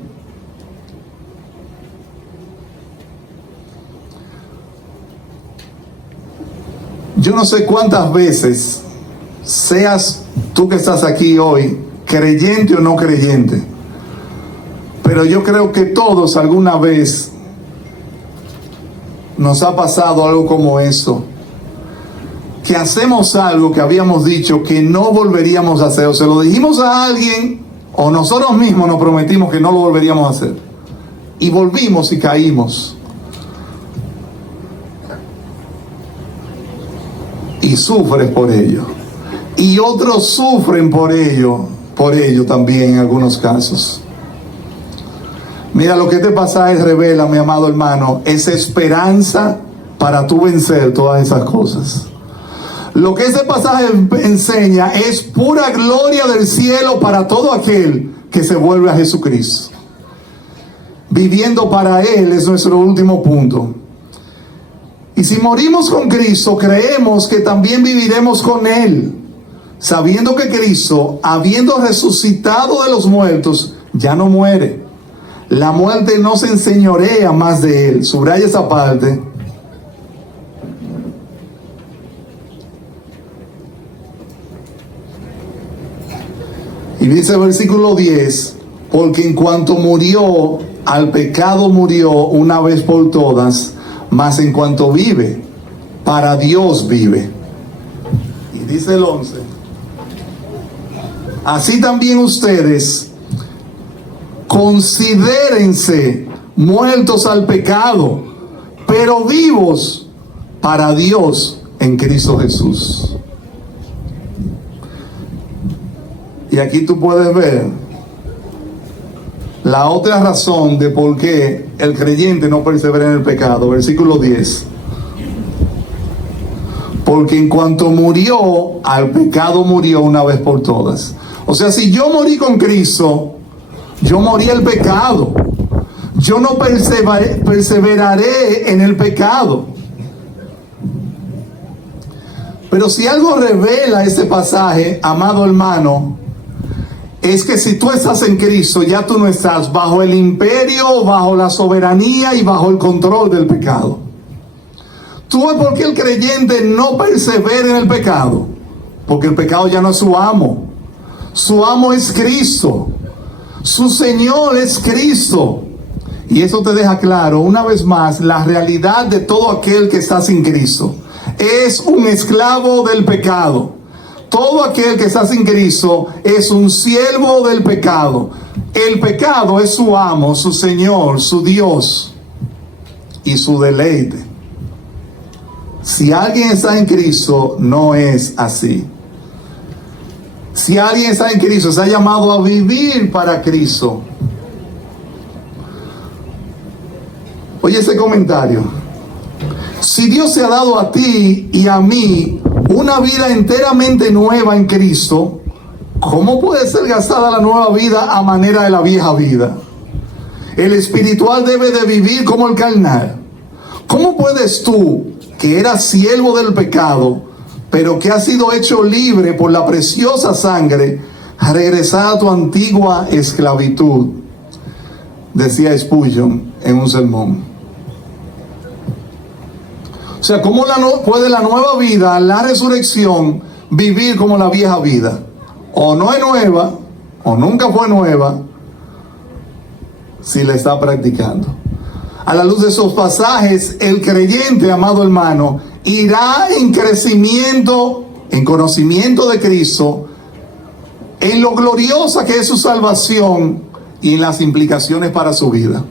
Yo no sé cuántas veces, seas tú que estás aquí hoy, creyente o no creyente, pero yo creo que todos alguna vez nos ha pasado algo como eso, que hacemos algo que habíamos dicho que no volveríamos a hacer, o se lo dijimos a alguien, o nosotros mismos nos prometimos que no lo volveríamos a hacer, y volvimos y caímos. Y sufres por ello. Y otros sufren por ello también en algunos casos. Mira, lo que este pasaje revela, mi amado hermano, es esperanza para tú vencer todas esas cosas. Lo que ese pasaje enseña es pura gloria del cielo para todo aquel que se vuelve a Jesucristo. Viviendo para Él es nuestro último punto. Y si morimos con Cristo, creemos que también viviremos con Él, sabiendo que Cristo, habiendo resucitado de los muertos, ya no muere. La muerte no se enseñorea más de Él. Subraya esa parte. Y dice el versículo 10, porque en cuanto murió, al pecado murió una vez por todas, mas en cuanto vive, para Dios vive. Y dice el 11, así también ustedes considérense muertos al pecado, pero vivos para Dios en Cristo Jesús. Y aquí tú puedes ver la otra razón de por qué el creyente no persevera en el pecado. Versículo 10. Porque en cuanto murió, al pecado murió una vez por todas. O sea, si yo morí con Cristo, yo morí al pecado. Yo no perseveraré en el pecado. Pero si algo revela este pasaje, amado hermano, es que si tú estás en Cristo, ya tú no estás bajo el imperio, bajo la soberanía y bajo el control del pecado. ¿Tú ves por qué el creyente no persevera en el pecado? Porque el pecado ya no es su amo. Su amo es Cristo. Su Señor es Cristo. Y eso te deja claro, una vez más, la realidad de todo aquel que está sin Cristo. Es un esclavo del pecado. Todo aquel que está sin Cristo es un siervo del pecado. El pecado es su amo, su Señor, su Dios y su deleite. Si alguien está en Cristo, no es así. Si alguien está en Cristo, está llamado a vivir para Cristo. Oye ese comentario. Si Dios te ha dado a ti y a mí una vida enteramente nueva en Cristo, ¿cómo puede ser gastada la nueva vida a manera de la vieja vida? El espiritual debe de vivir como el carnal. ¿Cómo puedes tú, que eras siervo del pecado, pero que has sido hecho libre por la preciosa sangre, regresar a tu antigua esclavitud? Decía Spurgeon en un sermón. O sea, ¿cómo puede la nueva vida, la resurrección, vivir como la vieja vida? O no es nueva, o nunca fue nueva, si la está practicando. A la luz de esos pasajes, el creyente, amado hermano, irá en crecimiento, en conocimiento de Cristo, en lo gloriosa que es su salvación y en las implicaciones para su vida.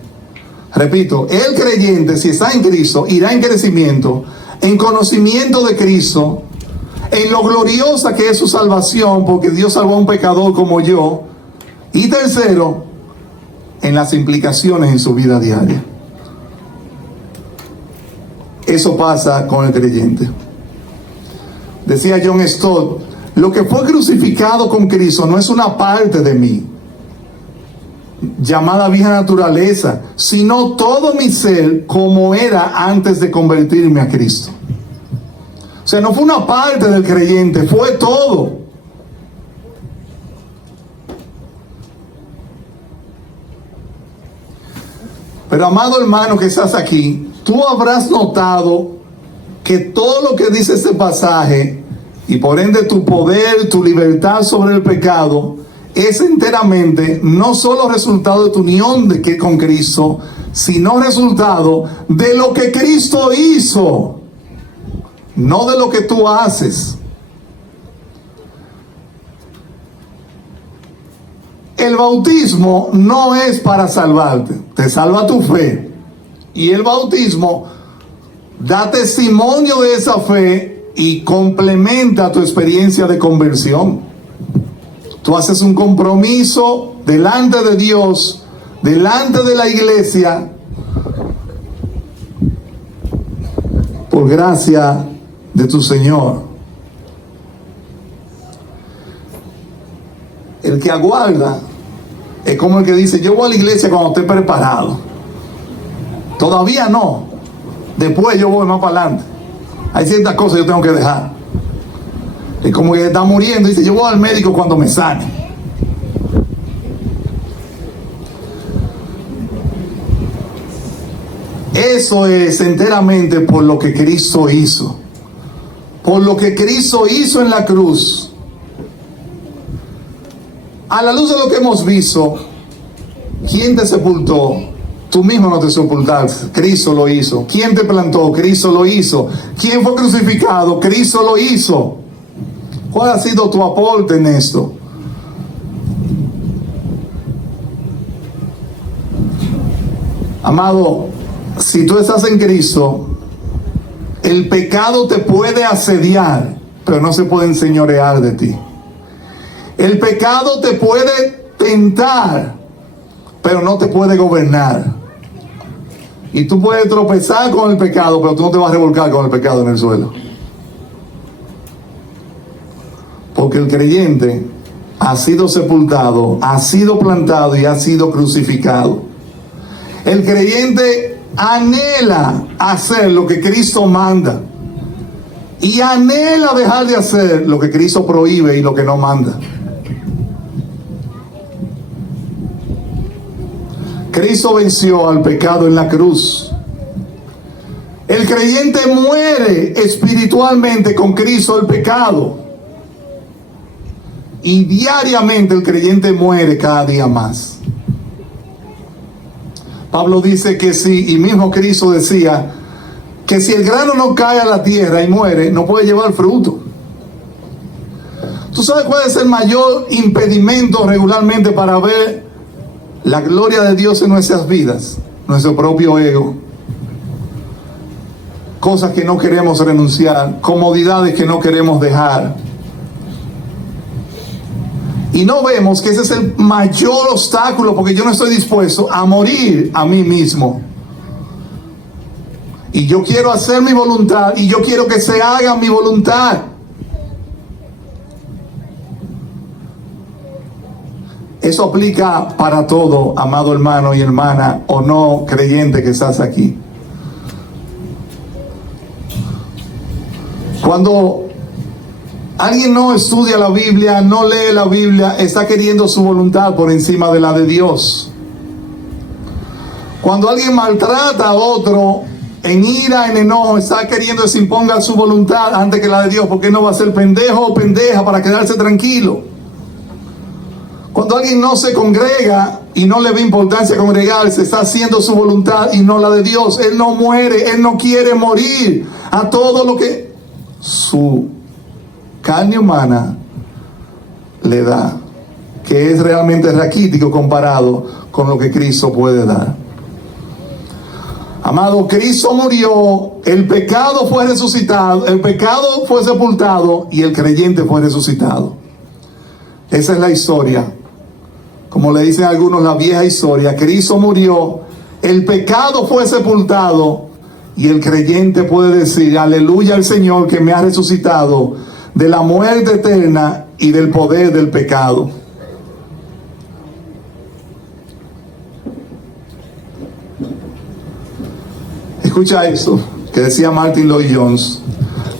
Repito, el creyente, si está en Cristo, irá en crecimiento, en conocimiento de Cristo, en lo gloriosa que es su salvación, porque Dios salvó a un pecador como yo. Y tercero, en las implicaciones en su vida diaria. Eso pasa con el creyente. Decía John Stott, lo que fue crucificado con Cristo no es una parte de mí, llamada vieja naturaleza, sino todo mi ser como era antes de convertirme a Cristo. O sea, no fue una parte del creyente, fue todo. Pero amado hermano que estás aquí, tú habrás notado que todo lo que dice este pasaje, y por ende tu poder, tu libertad sobre el pecado, es enteramente no solo resultado de tu unión con Cristo, sino resultado de lo que Cristo hizo, no de lo que tú haces. El bautismo no es para salvarte, te salva tu fe. Y el bautismo da testimonio de esa fe y complementa tu experiencia de conversión. Tú haces un compromiso delante de Dios, delante de la iglesia, por gracia de tu Señor. El que aguarda es como el que dice, yo voy a la iglesia cuando esté preparado. Todavía no. Después yo voy más para adelante. Hay ciertas cosas que yo tengo que dejar. Es como que está muriendo. Dice, yo voy al médico cuando me sane. Eso es enteramente por lo que Cristo hizo. Por lo que Cristo hizo en la cruz. A la luz de lo que hemos visto, ¿quién te sepultó? Tú mismo no te sepultaste, Cristo lo hizo. ¿Quién te plantó? Cristo lo hizo. ¿Quién fue crucificado? Cristo lo hizo. ¿Cuál ha sido tu aporte en esto? Amado, si tú estás en Cristo, el pecado te puede asediar, pero no se puede enseñorear de ti. El pecado te puede tentar, pero no te puede gobernar. Y tú puedes tropezar con el pecado, pero tú no te vas a revolcar con el pecado en el suelo. Porque el creyente ha sido sepultado, ha sido plantado y ha sido crucificado. El creyente anhela hacer lo que Cristo manda. Y anhela dejar de hacer lo que Cristo prohíbe y lo que no manda. Cristo venció al pecado en la cruz. El creyente muere espiritualmente con Cristo el pecado. Y diariamente el creyente muere cada día más. Pablo dice que si, y mismo Cristo decía, que si el grano no cae a la tierra y muere, no puede llevar fruto. ¿Tú sabes cuál es el mayor impedimento regularmente para ver la gloria de Dios en nuestras vidas? Nuestro propio ego. Cosas que no queremos renunciar, comodidades que no queremos dejar. Y no vemos que ese es el mayor obstáculo, porque yo no estoy dispuesto a morir a mí mismo. Y yo quiero hacer mi voluntad, y yo quiero que se haga mi voluntad. Eso aplica para todo, amado hermano y hermana, o no creyente que estás aquí. Cuando alguien no estudia la Biblia, no lee la Biblia, está queriendo su voluntad por encima de la de Dios. Cuando alguien maltrata a otro en ira, en enojo, está queriendo que se imponga su voluntad antes que la de Dios, porque no va a ser pendejo o pendeja para quedarse tranquilo. Cuando alguien no se congrega y no le ve importancia congregarse, está haciendo su voluntad y no la de Dios. Él no muere, él no quiere morir a todo lo que su carne humana le da, que es realmente raquítico comparado con lo que Cristo puede dar. Amado, Cristo murió, el pecado fue resucitado, el pecado fue sepultado y el creyente fue resucitado. Esa es la historia. Como le dicen algunos, la vieja historia. Cristo murió, el pecado fue sepultado y el creyente puede decir, aleluya al Señor que me ha resucitado de la muerte eterna y del poder del pecado. Escucha eso que decía Martin Lloyd Jones.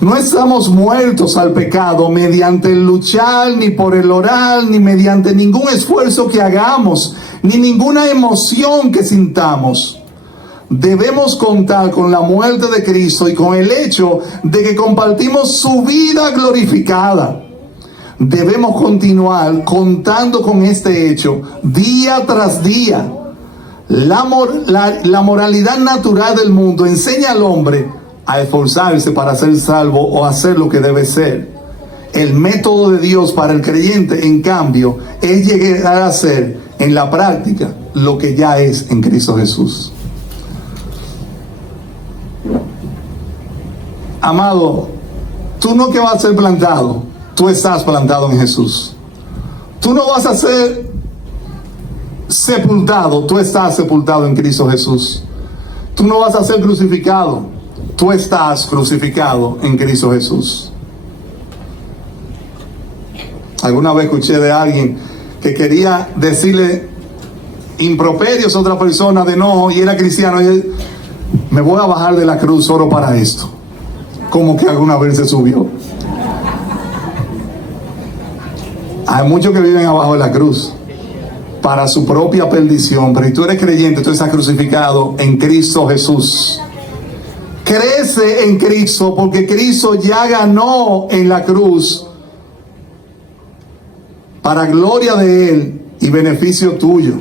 No estamos muertos al pecado mediante el luchar, ni por el orar, ni mediante ningún esfuerzo que hagamos, ni ninguna emoción que sintamos. Debemos contar con la muerte de Cristo y con el hecho de que compartimos su vida glorificada. Debemos continuar contando con este hecho día tras día. La moralidad natural del mundo enseña al hombre a esforzarse para ser salvo o hacer lo que debe ser. El método de Dios para el creyente, en cambio, es llegar a ser en la práctica lo que ya es en Cristo Jesús. Amado, tú no que vas a ser plantado, tú estás plantado en Jesús. Tú no vas a ser sepultado, tú estás sepultado en Cristo Jesús. Tú no vas a ser crucificado, tú estás crucificado en Cristo Jesús. Alguna vez escuché de alguien que quería decirle improperios a otra persona de enojo y era cristiano, y me voy a bajar de la cruz solo para esto. Como que alguna vez se subió. Hay muchos que viven abajo de la cruz para su propia perdición, pero si tú eres creyente, tú estás crucificado en Cristo Jesús. Crece en Cristo, porque Cristo ya ganó en la cruz para gloria de Él y beneficio tuyo.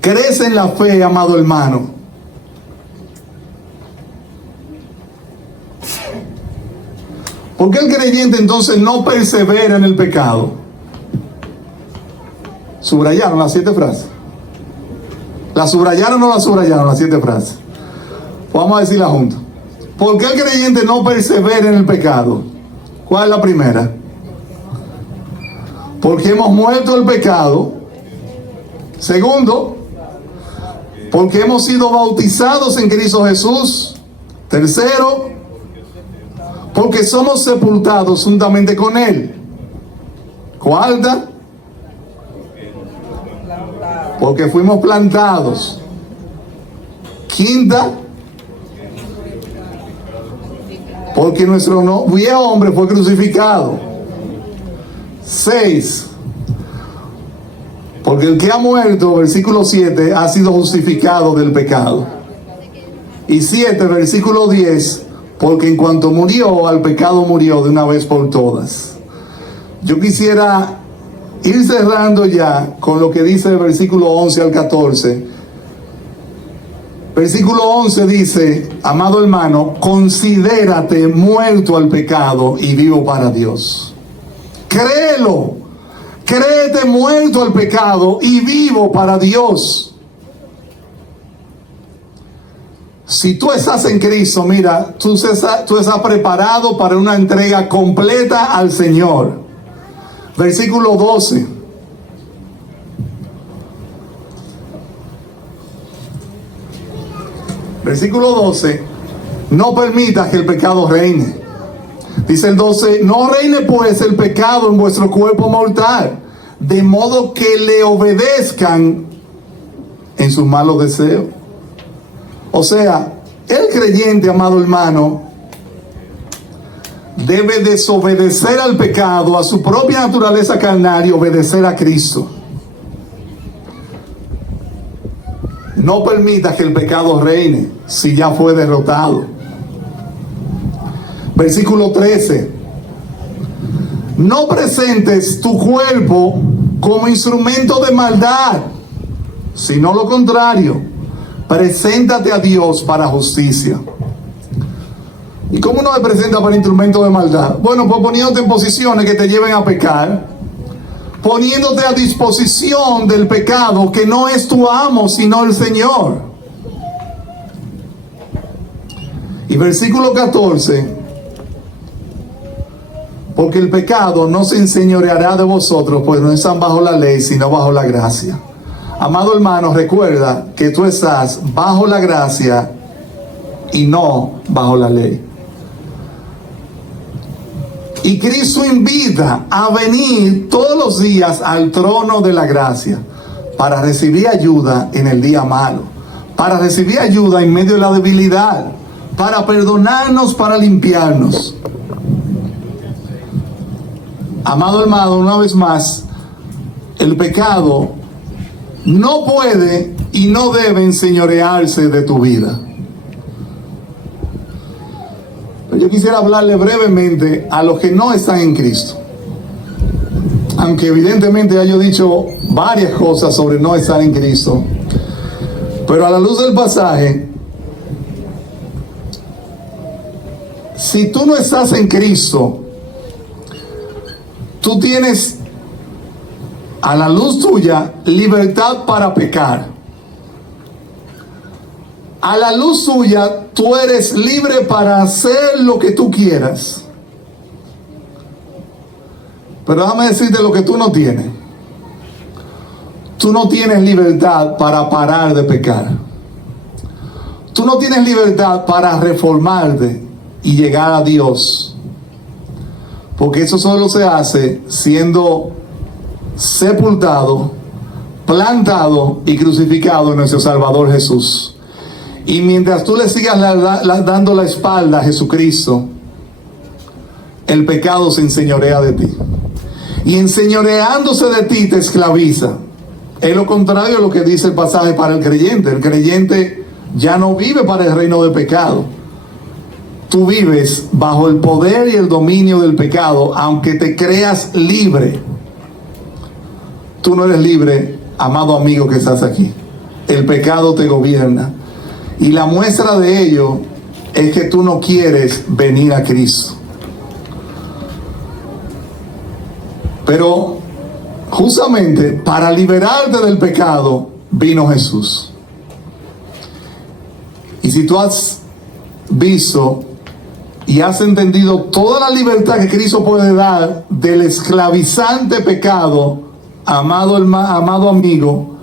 Crece en la fe, amado hermano. ¿Por qué el creyente entonces no persevera en el pecado? ¿Subrayaron las 7 frases? ¿Las subrayaron o no las subrayaron las 7 frases? Vamos a decirlas juntos. ¿Por qué el creyente no persevera en el pecado? ¿Cuál es la primera? Porque hemos muerto el pecado. Segundo, porque hemos sido bautizados en Cristo Jesús. Tercero, porque somos sepultados juntamente con Él. Cuarta, porque fuimos plantados. Quinta, porque nuestro viejo hombre fue crucificado. 6, porque el que ha muerto, versículo 7, ha sido justificado del pecado. Y 7, versículo 10, porque en cuanto murió, al pecado murió de una vez por todas. Yo quisiera ir cerrando ya con lo que dice el versículo 11 al 14. Versículo 11 dice: amado hermano, considérate muerto al pecado y vivo para Dios. Créelo, créete muerto al pecado y vivo para Dios. Si tú estás en Cristo, mira, tú estás preparado para una entrega completa al Señor. Versículo 12. Versículo 12. No permitas que el pecado reine. Dice el 12: no reine pues el pecado en vuestro cuerpo mortal, de modo que le obedezcan en sus malos deseos. O sea, el creyente, amado hermano, debe desobedecer al pecado, a su propia naturaleza carnal, y obedecer a Cristo. No permitas que el pecado reine si ya fue derrotado. Versículo 13. No presentes tu cuerpo como instrumento de maldad, sino lo contrario. Preséntate a Dios para justicia. ¿Y cómo uno se presenta para instrumento de maldad? Bueno, pues poniéndote en posiciones que te lleven a pecar, poniéndote a disposición del pecado, que no es tu amo, sino el Señor. Y versículo 14: porque el pecado no se enseñoreará de vosotros, pues no están bajo la ley, sino bajo la gracia. Amado hermano, recuerda que tú estás bajo la gracia y no bajo la ley. Y Cristo invita a venir todos los días al trono de la gracia para recibir ayuda en el día malo, para recibir ayuda en medio de la debilidad, para perdonarnos, para limpiarnos. Amado hermano, una vez más, el pecado no puede y no debe enseñorearse de tu vida. Pero yo quisiera hablarle brevemente a los que no están en Cristo. Aunque evidentemente ya yo he dicho varias cosas sobre no estar en Cristo. Pero a la luz del pasaje, si tú no estás en Cristo, tú tienes a la luz tuya libertad para pecar. A la luz tuya tú eres libre para hacer lo que tú quieras. Pero déjame decirte lo que tú no tienes. Tú no tienes libertad para parar de pecar. Tú no tienes libertad para reformarte y llegar a Dios. Porque eso solo se hace siendo sepultado, plantado y crucificado en nuestro Salvador Jesús. Y mientras tú le sigas dando la espalda a Jesucristo, el pecado se enseñorea de ti. Y enseñoreándose de ti te esclaviza. Es lo contrario de lo que dice el pasaje para el creyente. El creyente ya no vive para el reino de pecado. Tú vives bajo el poder y el dominio del pecado, aunque te creas libre. Tú no eres libre, amado amigo que estás aquí. El pecado te gobierna. Y la muestra de ello es que tú no quieres venir a Cristo. Pero justamente para liberarte del pecado vino Jesús. Y si tú has visto y has entendido toda la libertad que Cristo puede dar del esclavizante pecado, amado amigo,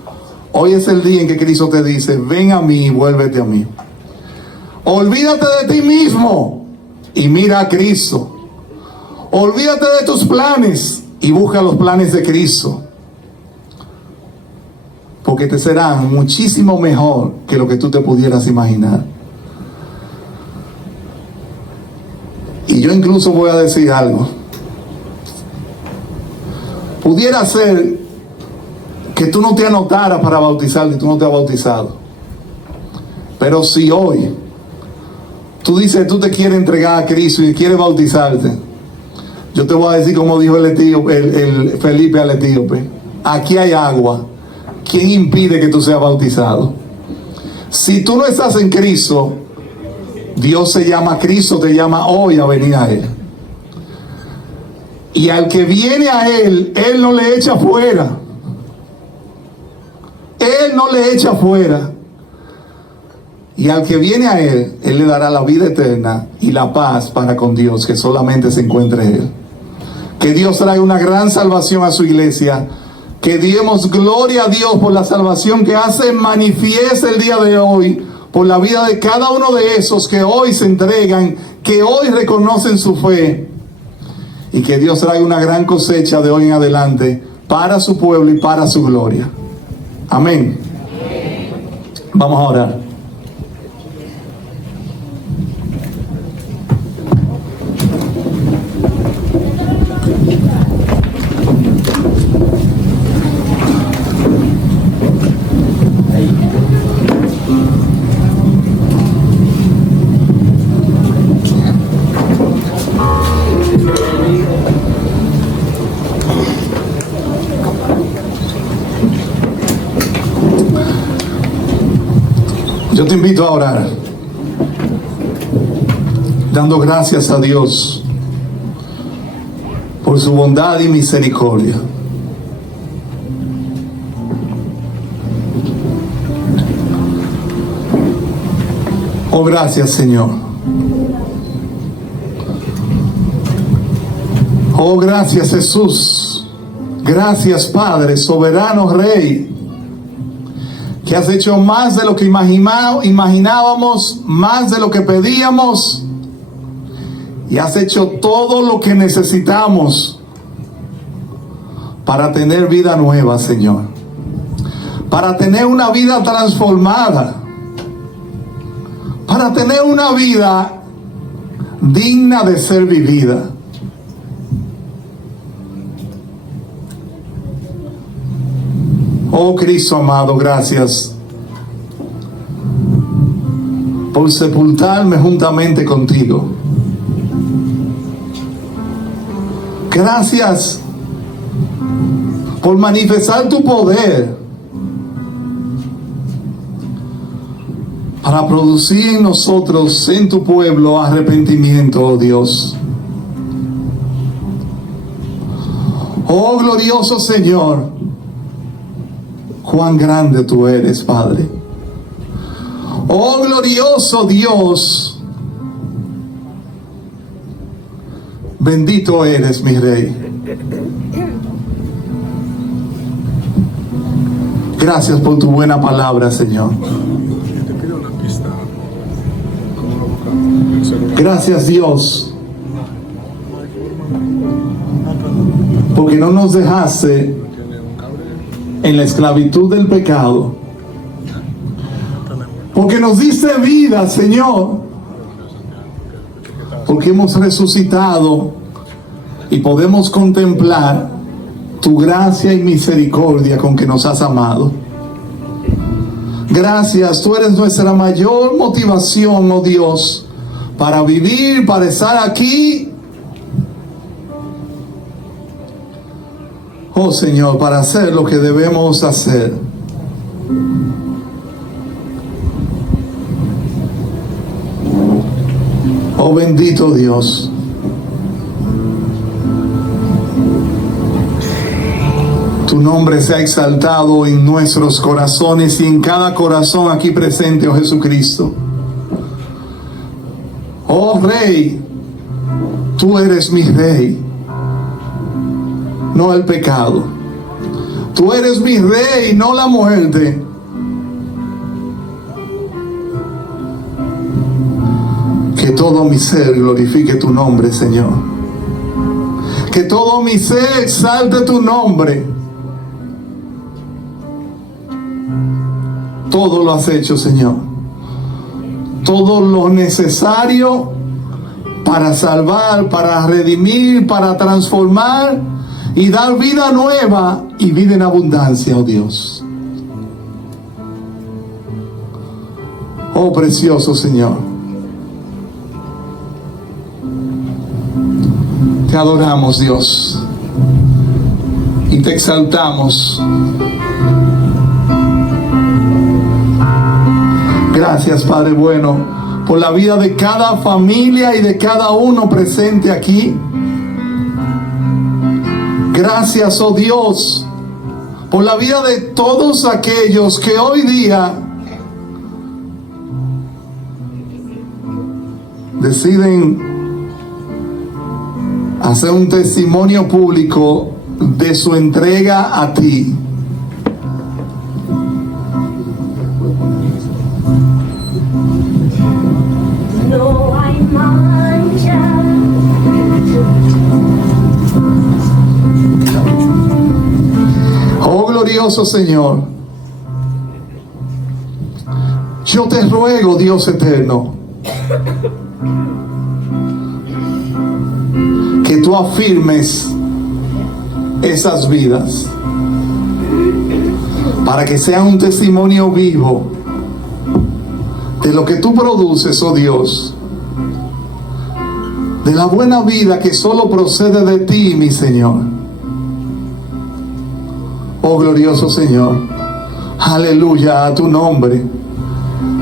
hoy es el día en que Cristo te dice: ven a mí y vuélvete a mí. Olvídate de ti mismo y mira a Cristo. Olvídate de tus planes y busca los planes de Cristo, porque te serán muchísimo mejor que lo que tú te pudieras imaginar. Y yo incluso voy a decir algo. Pudiera ser que tú no te anotaras para bautizarte y tú no te has bautizado. Pero si hoy tú dices que tú te quieres entregar a Cristo y quieres bautizarte, yo te voy a decir como dijo el Felipe al etíope: aquí hay agua. ¿Quién impide que tú seas bautizado? Si tú no estás en Cristo, Dios se llama a Cristo, te llama hoy a venir a Él. Y al que viene a Él, Él no le echa fuera. Él no le echa fuera. Y al que viene a Él, Él le dará la vida eterna y la paz para con Dios, que solamente se encuentre Él. Que Dios traiga una gran salvación a su iglesia. Que demos gloria a Dios por la salvación que hace manifiesta el día de hoy, por la vida de cada uno de esos que hoy se entregan, que hoy reconocen su fe. Y que Dios traiga una gran cosecha de hoy en adelante para su pueblo y para su gloria. Amén. Vamos a orar. Yo te invito a orar, dando gracias a Dios por su bondad y misericordia. Oh, gracias, Señor. Oh, gracias, Jesús. Gracias, Padre, soberano Rey, que has hecho más de lo que imaginábamos, más de lo que pedíamos, y has hecho todo lo que necesitamos para tener vida nueva, Señor, para tener una vida transformada, para tener una vida digna de ser vivida. Oh Cristo amado, gracias por sepultarme juntamente contigo. Gracias por manifestar tu poder para producir en nosotros, en tu pueblo, arrepentimiento, oh Dios. Oh glorioso Señor, cuán grande tú eres, Padre. Oh glorioso Dios, bendito eres, mi Rey. Gracias por tu buena palabra, Señor. Gracias, Dios, porque no nos dejaste en la esclavitud del pecado, porque nos diste vida, Señor, porque hemos resucitado y podemos contemplar tu gracia y misericordia con que nos has amado. Gracias, tú eres nuestra mayor motivación, oh Dios, para vivir, para estar aquí. Oh Señor, para hacer lo que debemos hacer. Oh bendito Dios. Tu nombre sea exaltado en nuestros corazones y en cada corazón aquí presente, oh Jesucristo. Oh Rey, tú eres mi Rey, no el pecado. Tú eres mi Rey, no la muerte. Que todo mi ser glorifique tu nombre, Señor. Que todo mi ser exalte tu nombre. Todo lo has hecho, Señor. Todo lo necesario para salvar, para redimir, para transformar y dar vida nueva y vida en abundancia, oh Dios. Oh precioso Señor. Te adoramos, Dios, y te exaltamos. Gracias, Padre bueno, por la vida de cada familia y de cada uno presente aquí. Gracias, oh Dios, por la vida de todos aquellos que hoy día deciden hacer un testimonio público de su entrega a ti. No hay mancha. Oh glorioso Señor, yo te ruego, Dios eterno, que tú afirmes esas vidas para que sea un testimonio vivo de lo que tú produces, oh Dios, de la buena vida que solo procede de ti, mi Señor. Oh glorioso Señor, aleluya a tu nombre,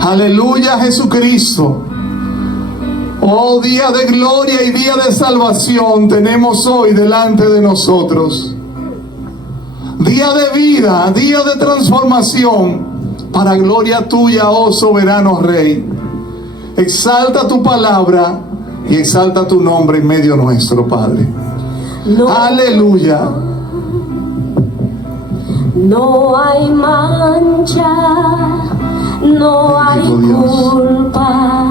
aleluya a Jesucristo. Oh día de gloria y día de salvación tenemos hoy delante de nosotros. Día de vida, día de transformación, para gloria tuya, oh soberano Rey. Exalta tu palabra y exalta tu nombre en medio nuestro, Padre. No, Aleluya. no hay mancha, no hay Bendito Dios. culpa,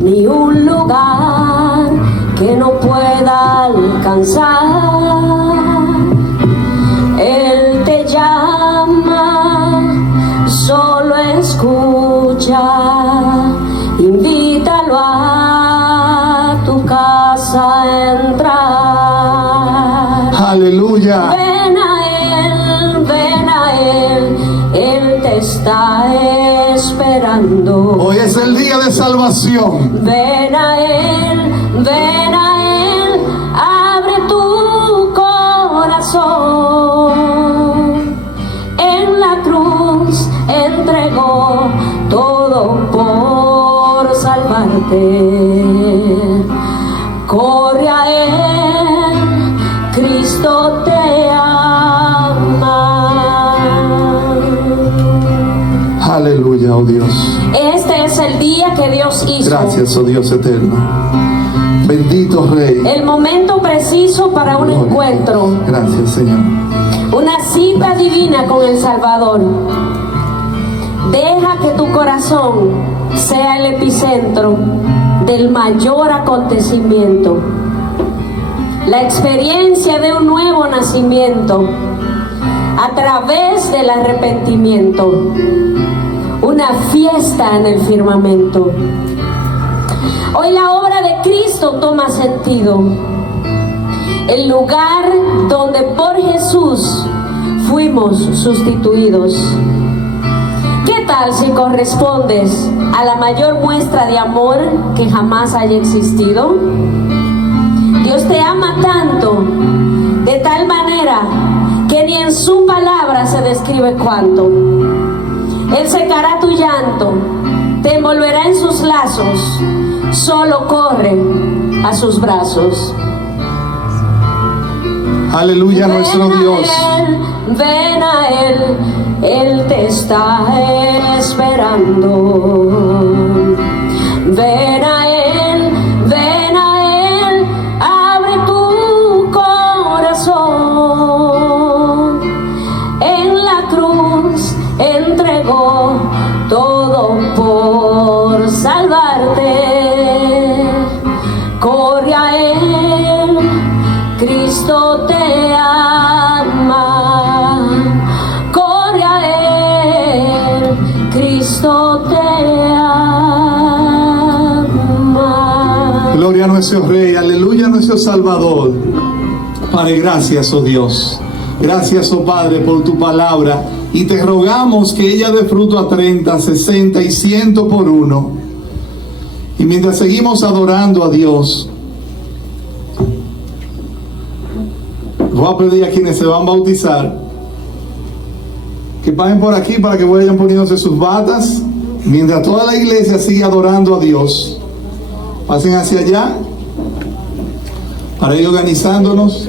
ni un lugar que no pueda alcanzar. Él te llama, solo escucha, invítalo a tu casa a entrar. Aleluya. Ven a él, él te está esperando. Hoy es el día de salvación. Ven a él, abre tu corazón. En la cruz entregó todo por salvarte. Corre a él, Cristo te ama. Aleluya, oh Dios. Este es el día que Dios hizo. Gracias, oh Dios eterno. Bendito Rey. El momento preciso para un Gloria. encuentro. Gracias, Señor. Una cita divina con el Salvador. Deja que tu corazón sea el epicentro del mayor acontecimiento. La experiencia de un nuevo nacimiento a través del arrepentimiento. una fiesta en el firmamento. Hoy la obra de Cristo toma sentido. El lugar donde por Jesús fuimos sustituidos. ¿Qué tal si correspondes a la mayor muestra de amor que jamás haya existido? Dios te ama tanto, de tal manera que ni en su palabra se describe cuánto. Él secará tu llanto, te envolverá en sus lazos, solo corre a sus brazos. Aleluya, nuestro Dios. Ven a Él te está esperando. Ven a Él, abre tu corazón. En la cruz entregó todo por salvarte. Corre a Él, Cristo te ama. Corre a Él, Cristo te ama. Gloria a nuestro Rey, aleluya a nuestro Salvador. Padre, gracias, oh Dios. Gracias, oh Padre, por tu palabra. Y te rogamos que ella dé fruto a 30, 60 y 100 por uno. Y mientras seguimos adorando a Dios, voy a pedir a quienes se van a bautizar que pasen por aquí para que vayan poniéndose sus batas. Mientras toda la iglesia sigue adorando a Dios, pasen hacia allá para ir organizándonos.